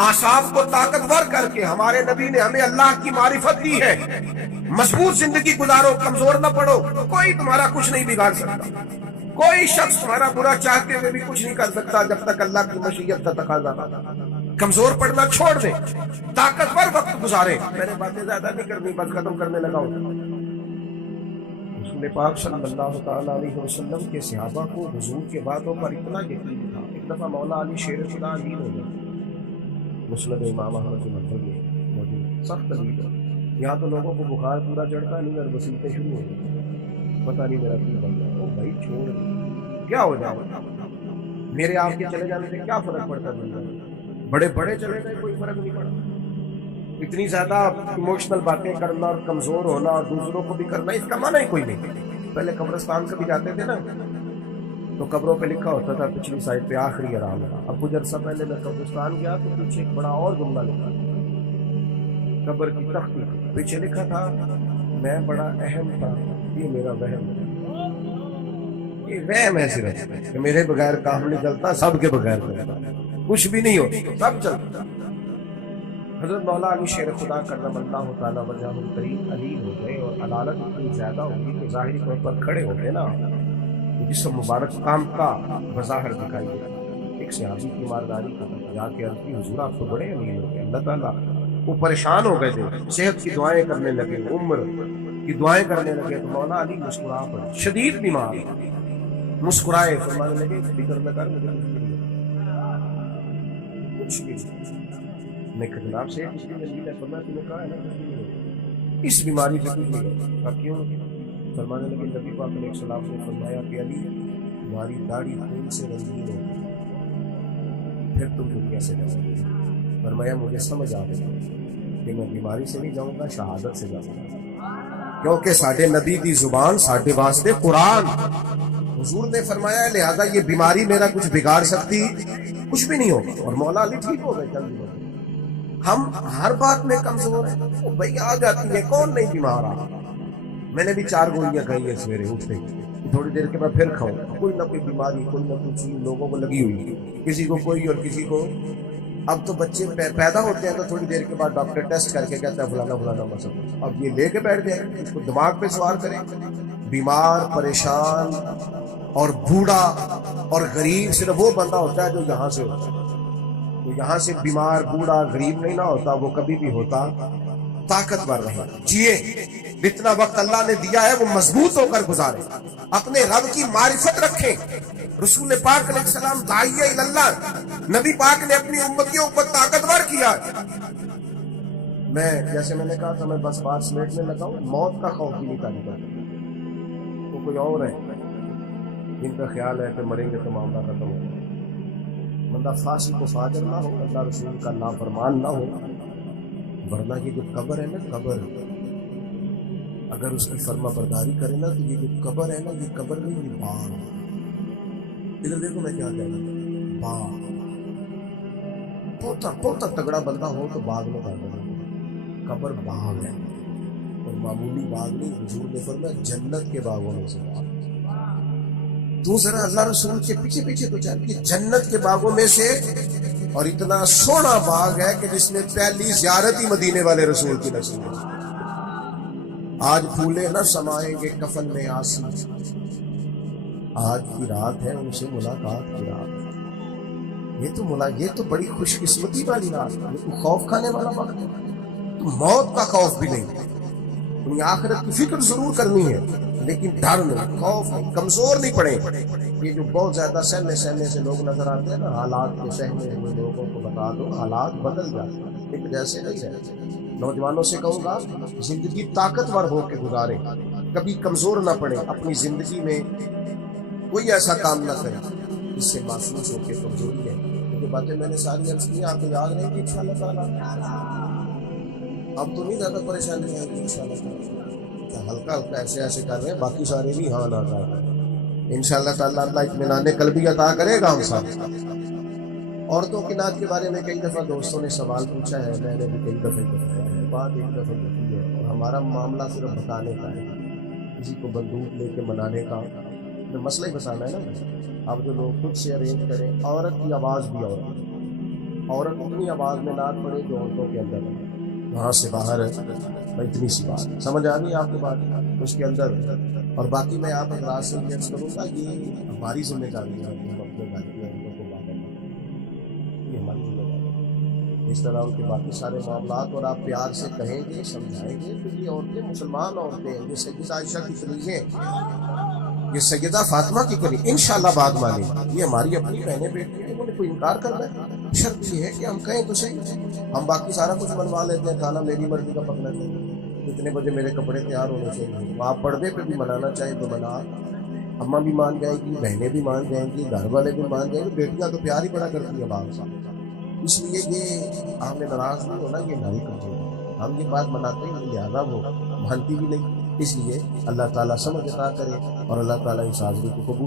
اعصاب کو طاقتور کر کے ہمارے نبی نے ہمیں اللہ کی معرفت دی ہے۔ مضبوط زندگی گزارو، کمزور نہ پڑو، کوئی تمہارا کچھ نہیں بگاڑ سکتا، کوئی شخص تمہارا برا چاہتے ہوئے بھی کچھ نہیں کر سکتا جب تک اللہ کی مشیت کا تقاضا نہ۔ کمزور پڑنا چھوڑ دیں، طاقتور وقت گزارے۔ میں نے باتیں زیادہ نہیں کرنی، بات ختم کرنے لگا ہوں۔ رسول پاک صلی اللہ تعالیٰ علیہ وسلم کے صحابہ کو حضور کے باتوں پر اتنا یقین تھا، ایک دفعہ مولا علی شیر خدا نیند ہو گئے، مسند امام احمد کے مطلب میں موجود، سخت نیند ہے، یہاں تو لوگوں کو بخار پورا چڑھتا نہیں اور وسیلتیں شروع ہو گئی، پتہ نہیں میرا کی بن گیا، او بھائی چھوڑ، کیا ہو جائے، میرے آپ کے چلے جانے سے کیا فرق پڑتا دنیا میں؟ بڑے بڑے چلے گئے کوئی فرق نہیں پڑا، اتنی زیادہ ایموشنل باتیں کرنا اور کمزور ہونا اور دوسروں کو بھی کرنا، اس کا معنی ہی کوئی نہیں۔ پہلے قبرستان کبھی جاتے تھے نا تو قبروں پہ لکھا ہوتا تھا پچھلی سائڈ پہ آخری آرام ہے۔ اب کچھ عرصہ پہلے میں قبرستان گیا تو پیچھے ایک بڑا اور جملہ لکھا تھا، قبر کی تختی پیچھے لکھا تھا میں بڑا اہم تھا، یہ میرا وہم ہے، یہ وہم ہے صرف کہ میرے بغیر کام نہیں چلتا، سب کے بغیر چلتا، کچھ بھی نہیں ہوتا، سب چلتا۔ حضرت مولا علی شیر خدا کرم اللہ تعالیٰ وجہ الکریم علیل ہو گئے اور عدالت اتنی زیادہ ہوگی کہ ظاہری طور پر کھڑے ہوتے نا جسم مبارک کام کا بظاہر دکھائی دے۔ ایک صحابی کی مارداری کا جا کے عرض کی حضور آپ تو بڑے علیل ہو گئے، اللہ تعالیٰ وہ پریشان ہو گئے تھے، صحت کی دعائیں کرنے لگے، عمر کی دعائیں کرنے لگے، تو مولا علی مسکرا پڑے، شدید بیمار مسکرائے، فرمانے لگے فکر نہ کر، مجھے کچھ بھی نہیں، میں کہ جناب سے اس نے فرمایا تمہیں کہا ہے نا کچھ نہیں ہوگا، اس بیماری سے کچھ نہیں ہوگا، کیوں؟ فرمانے لگے نبی پاک علیہ السلام نے فرمایا کہ علی تمہاری داڑھی خون سے رنگین ہوگی، پھر تم دنیا سے جاؤ گے۔ فرمایا مجھے سمجھ آ گیا کہ میں بیماری سے نہیں جاؤں گا، شہادت سے جاؤں گا، کیونکہ ساڈے نبی دی زبان ساڈے واسطے قرآن۔ حضور نے فرمایا ہے لہذا یہ بیماری میرا کچھ بگاڑ سکتی کچھ بھی نہیں ہوگا، اور مولا علی ٹھیک ہو گئے چند دنوں۔ ہم ہر بات میں کمزور ہیں، وہ بھائی آ جاتی ہے، کون نہیں بیمار آ؟ میں نے بھی 4 گولیاں کھائی ہیں سویرے اٹھتے ہی، تھوڑی دیر کے بعد پھر کھاؤں، کوئی نہ کوئی بیماری، کوئی نہ کوئی چیز لوگوں کو لگی ہوئی، کسی کو کوئی اور کسی کو۔ اب تو بچے پیدا ہوتے ہیں تو تھوڑی دیر کے بعد ڈاکٹر ٹیسٹ کر کے کہتا ہے فلانا فلانا مسئلہ، اب یہ لے کے بیٹھ جائے، اس کو دماغ پہ سوار کریں۔ بیمار، پریشان اور بوڑھا اور غریب صرف وہ بندہ ہوتا ہے جو یہاں سے ہوتا ہے، تو یہاں سے بیمار، بوڑھا، غریب نہیں نہ ہوتا، وہ کبھی بھی ہوتا طاقتور رہے، جیے، جتنا وقت اللہ نے دیا ہے وہ مضبوط ہو کر گزارے، اپنے رب کی معرفت رکھیں۔ رسول پاک علیہ السلام داعیہ اللہ، نبی پاک نے اپنی امتیوں کو طاقتور کیا۔ میں جیسے میں نے کہا تھا میں بس بات سمیٹنے لگا ہوں، موت کا خوف بھی نہیں تعلیم کرتا، تو کوئی اور ہے جن کا خیال ہے کہ مریں گے تو معاملہ ختم ہو، بندہ فاسق و فاجر نہ ہو، اللہ رسول کا نافرمان نہ ہو، ورنہ یہ جو قبر ہے نا، قبر اگر اس کی فرما برداری کرے نا تو یہ جو قبر ہے نا، یہ قبر نہیں، یہ باغ ہے۔ ادھر دیکھو میں کیا کہہ رہا ہوں، باغ، بہت تگڑا بندہ ہو تو باغ میں داخل ہے، قبر باغ ہے، اور معمولی باغ نہیں، حضور نے فرمایا جنت کے باغوں میں سے باغ۔ تو ذرا اللہ رسول کے پیچھے پیچھے تو چل کہ جنت کے باغوں میں سے اور اتنا سونا باغ ہے کہ جس میں پہلی زیارت ہی مدینے والے رسول کی نصیب ہے. آج پھولے نہ سمائیں گے کفن میں آسی، آج کی رات ہے ان سے ملاقات کی رات. یہ تو بڑی خوش قسمتی والی رات ہے. یہ تو خوف کھانے والا وقت ہے. تو موت کا خوف بھی نہیں، تمہیں آخرت کی فکر ضرور کرنی ہے لیکن ڈر نہیں، خوف نہیں، کمزور نہیں پڑے. یہ جو بہت زیادہ سہنے سے لوگ نظر آتے ہیں نا، حالات کے سہنے ہوئے لوگوں کو بتا دو حالات بدل جاتے ہیں، ایک جیسے نہیں ہے. نوجوانوں سے کہوں گا زندگی طاقتور ہو کے گزارے، کبھی کمزور نہ پڑے. اپنی زندگی میں کوئی ایسا کام نہ کرے جس سے محسوس ہو کے کمزوری ہے. یہ باتیں میں نے ساری عرض کی، آپ کو یاد رہے گی انشاءاللہ تعالیٰ. اب تو نہیں زیادہ پریشانی آئے گی انشاءاللہ تعالیٰ. ہلکا ایسے کر رہے ہیں، باقی سارے بھی ہاں نہ کر رہے ہیں. انشاءاللہ تعالیٰ اللہ اطمینان قلبی عطا کرے گا ہم سب. عورتوں کی نعت کے بارے میں کئی دفعہ دوستوں نے سوال پوچھا ہے، میں نے بھی کئی دفعہ بتایا ہے. بات ایک دفعہ ہوتی ہے اور ہمارا معاملہ صرف بتانے کا ہے، کسی کو بندوق لے کے منانے کا تو مسئلہ ہی بتانا ہے نا. اب جو لوگ خود سے ارینج کریں، عورت کی آواز بھی عورت اپنی آواز میں نعت پڑے جو عورتوں کے اندر ہے، وہاں سے باہر ہے. اتنی سی بات سمجھ آ گئی آپ کو بات اس کے اندر. اور باقی میں آپ حضرات سے یہ عرض کروں گا، یہ ہماری ذمہ داری ہے کہ ہم اپنے گھر کے عورتوں کو باہر رکھیں. یہ ہماری ذمہ داری ہے. اس طرح ان کے باقی سارے معاملات اور آپ پیار سے کہیں گے، سمجھائیں گے تو یہ عورتیں مسلمان عورتیں ہیں. یہ سیدہ عائشہ کی کنیزیں، یہ سیدہ فاطمہ کی کنیز انشاءاللہ بات مانیں. یہ ہماری اپنی بہنیں بیٹی ہیں، انہوں نے کوئی انکار کرنا ہے. شرط یہ ہے کہ ہم کہیں تو صحیح. ہم باقی سارا کچھ بنوا لیتے ہیں، کھانا میری مرضی کا پکنا چاہیے، اتنے بجے میرے کپڑے تیار ہونے چاہیے. آپ پردے پہ بھی منانا چاہیں تو منا، اماں بھی مان جائے گی، بہنیں بھی مان جائیں گی، گھر والے بھی مان جائیں گے. بیٹیاں تو پیار ہی بڑا کرتی ہیں باپ صاحب. اس لیے یہ ہمیں ناراض نہیں ہونا، یہ ہماری کمزوری ہے. ہم یہ بات مناتے ہیں لہٰذا وہ مانتی بھی نہیں. اس لیے اللہ تعالیٰ سمجھ عطا کرے اور اللہ تعالیٰ اس حاضری کو قبول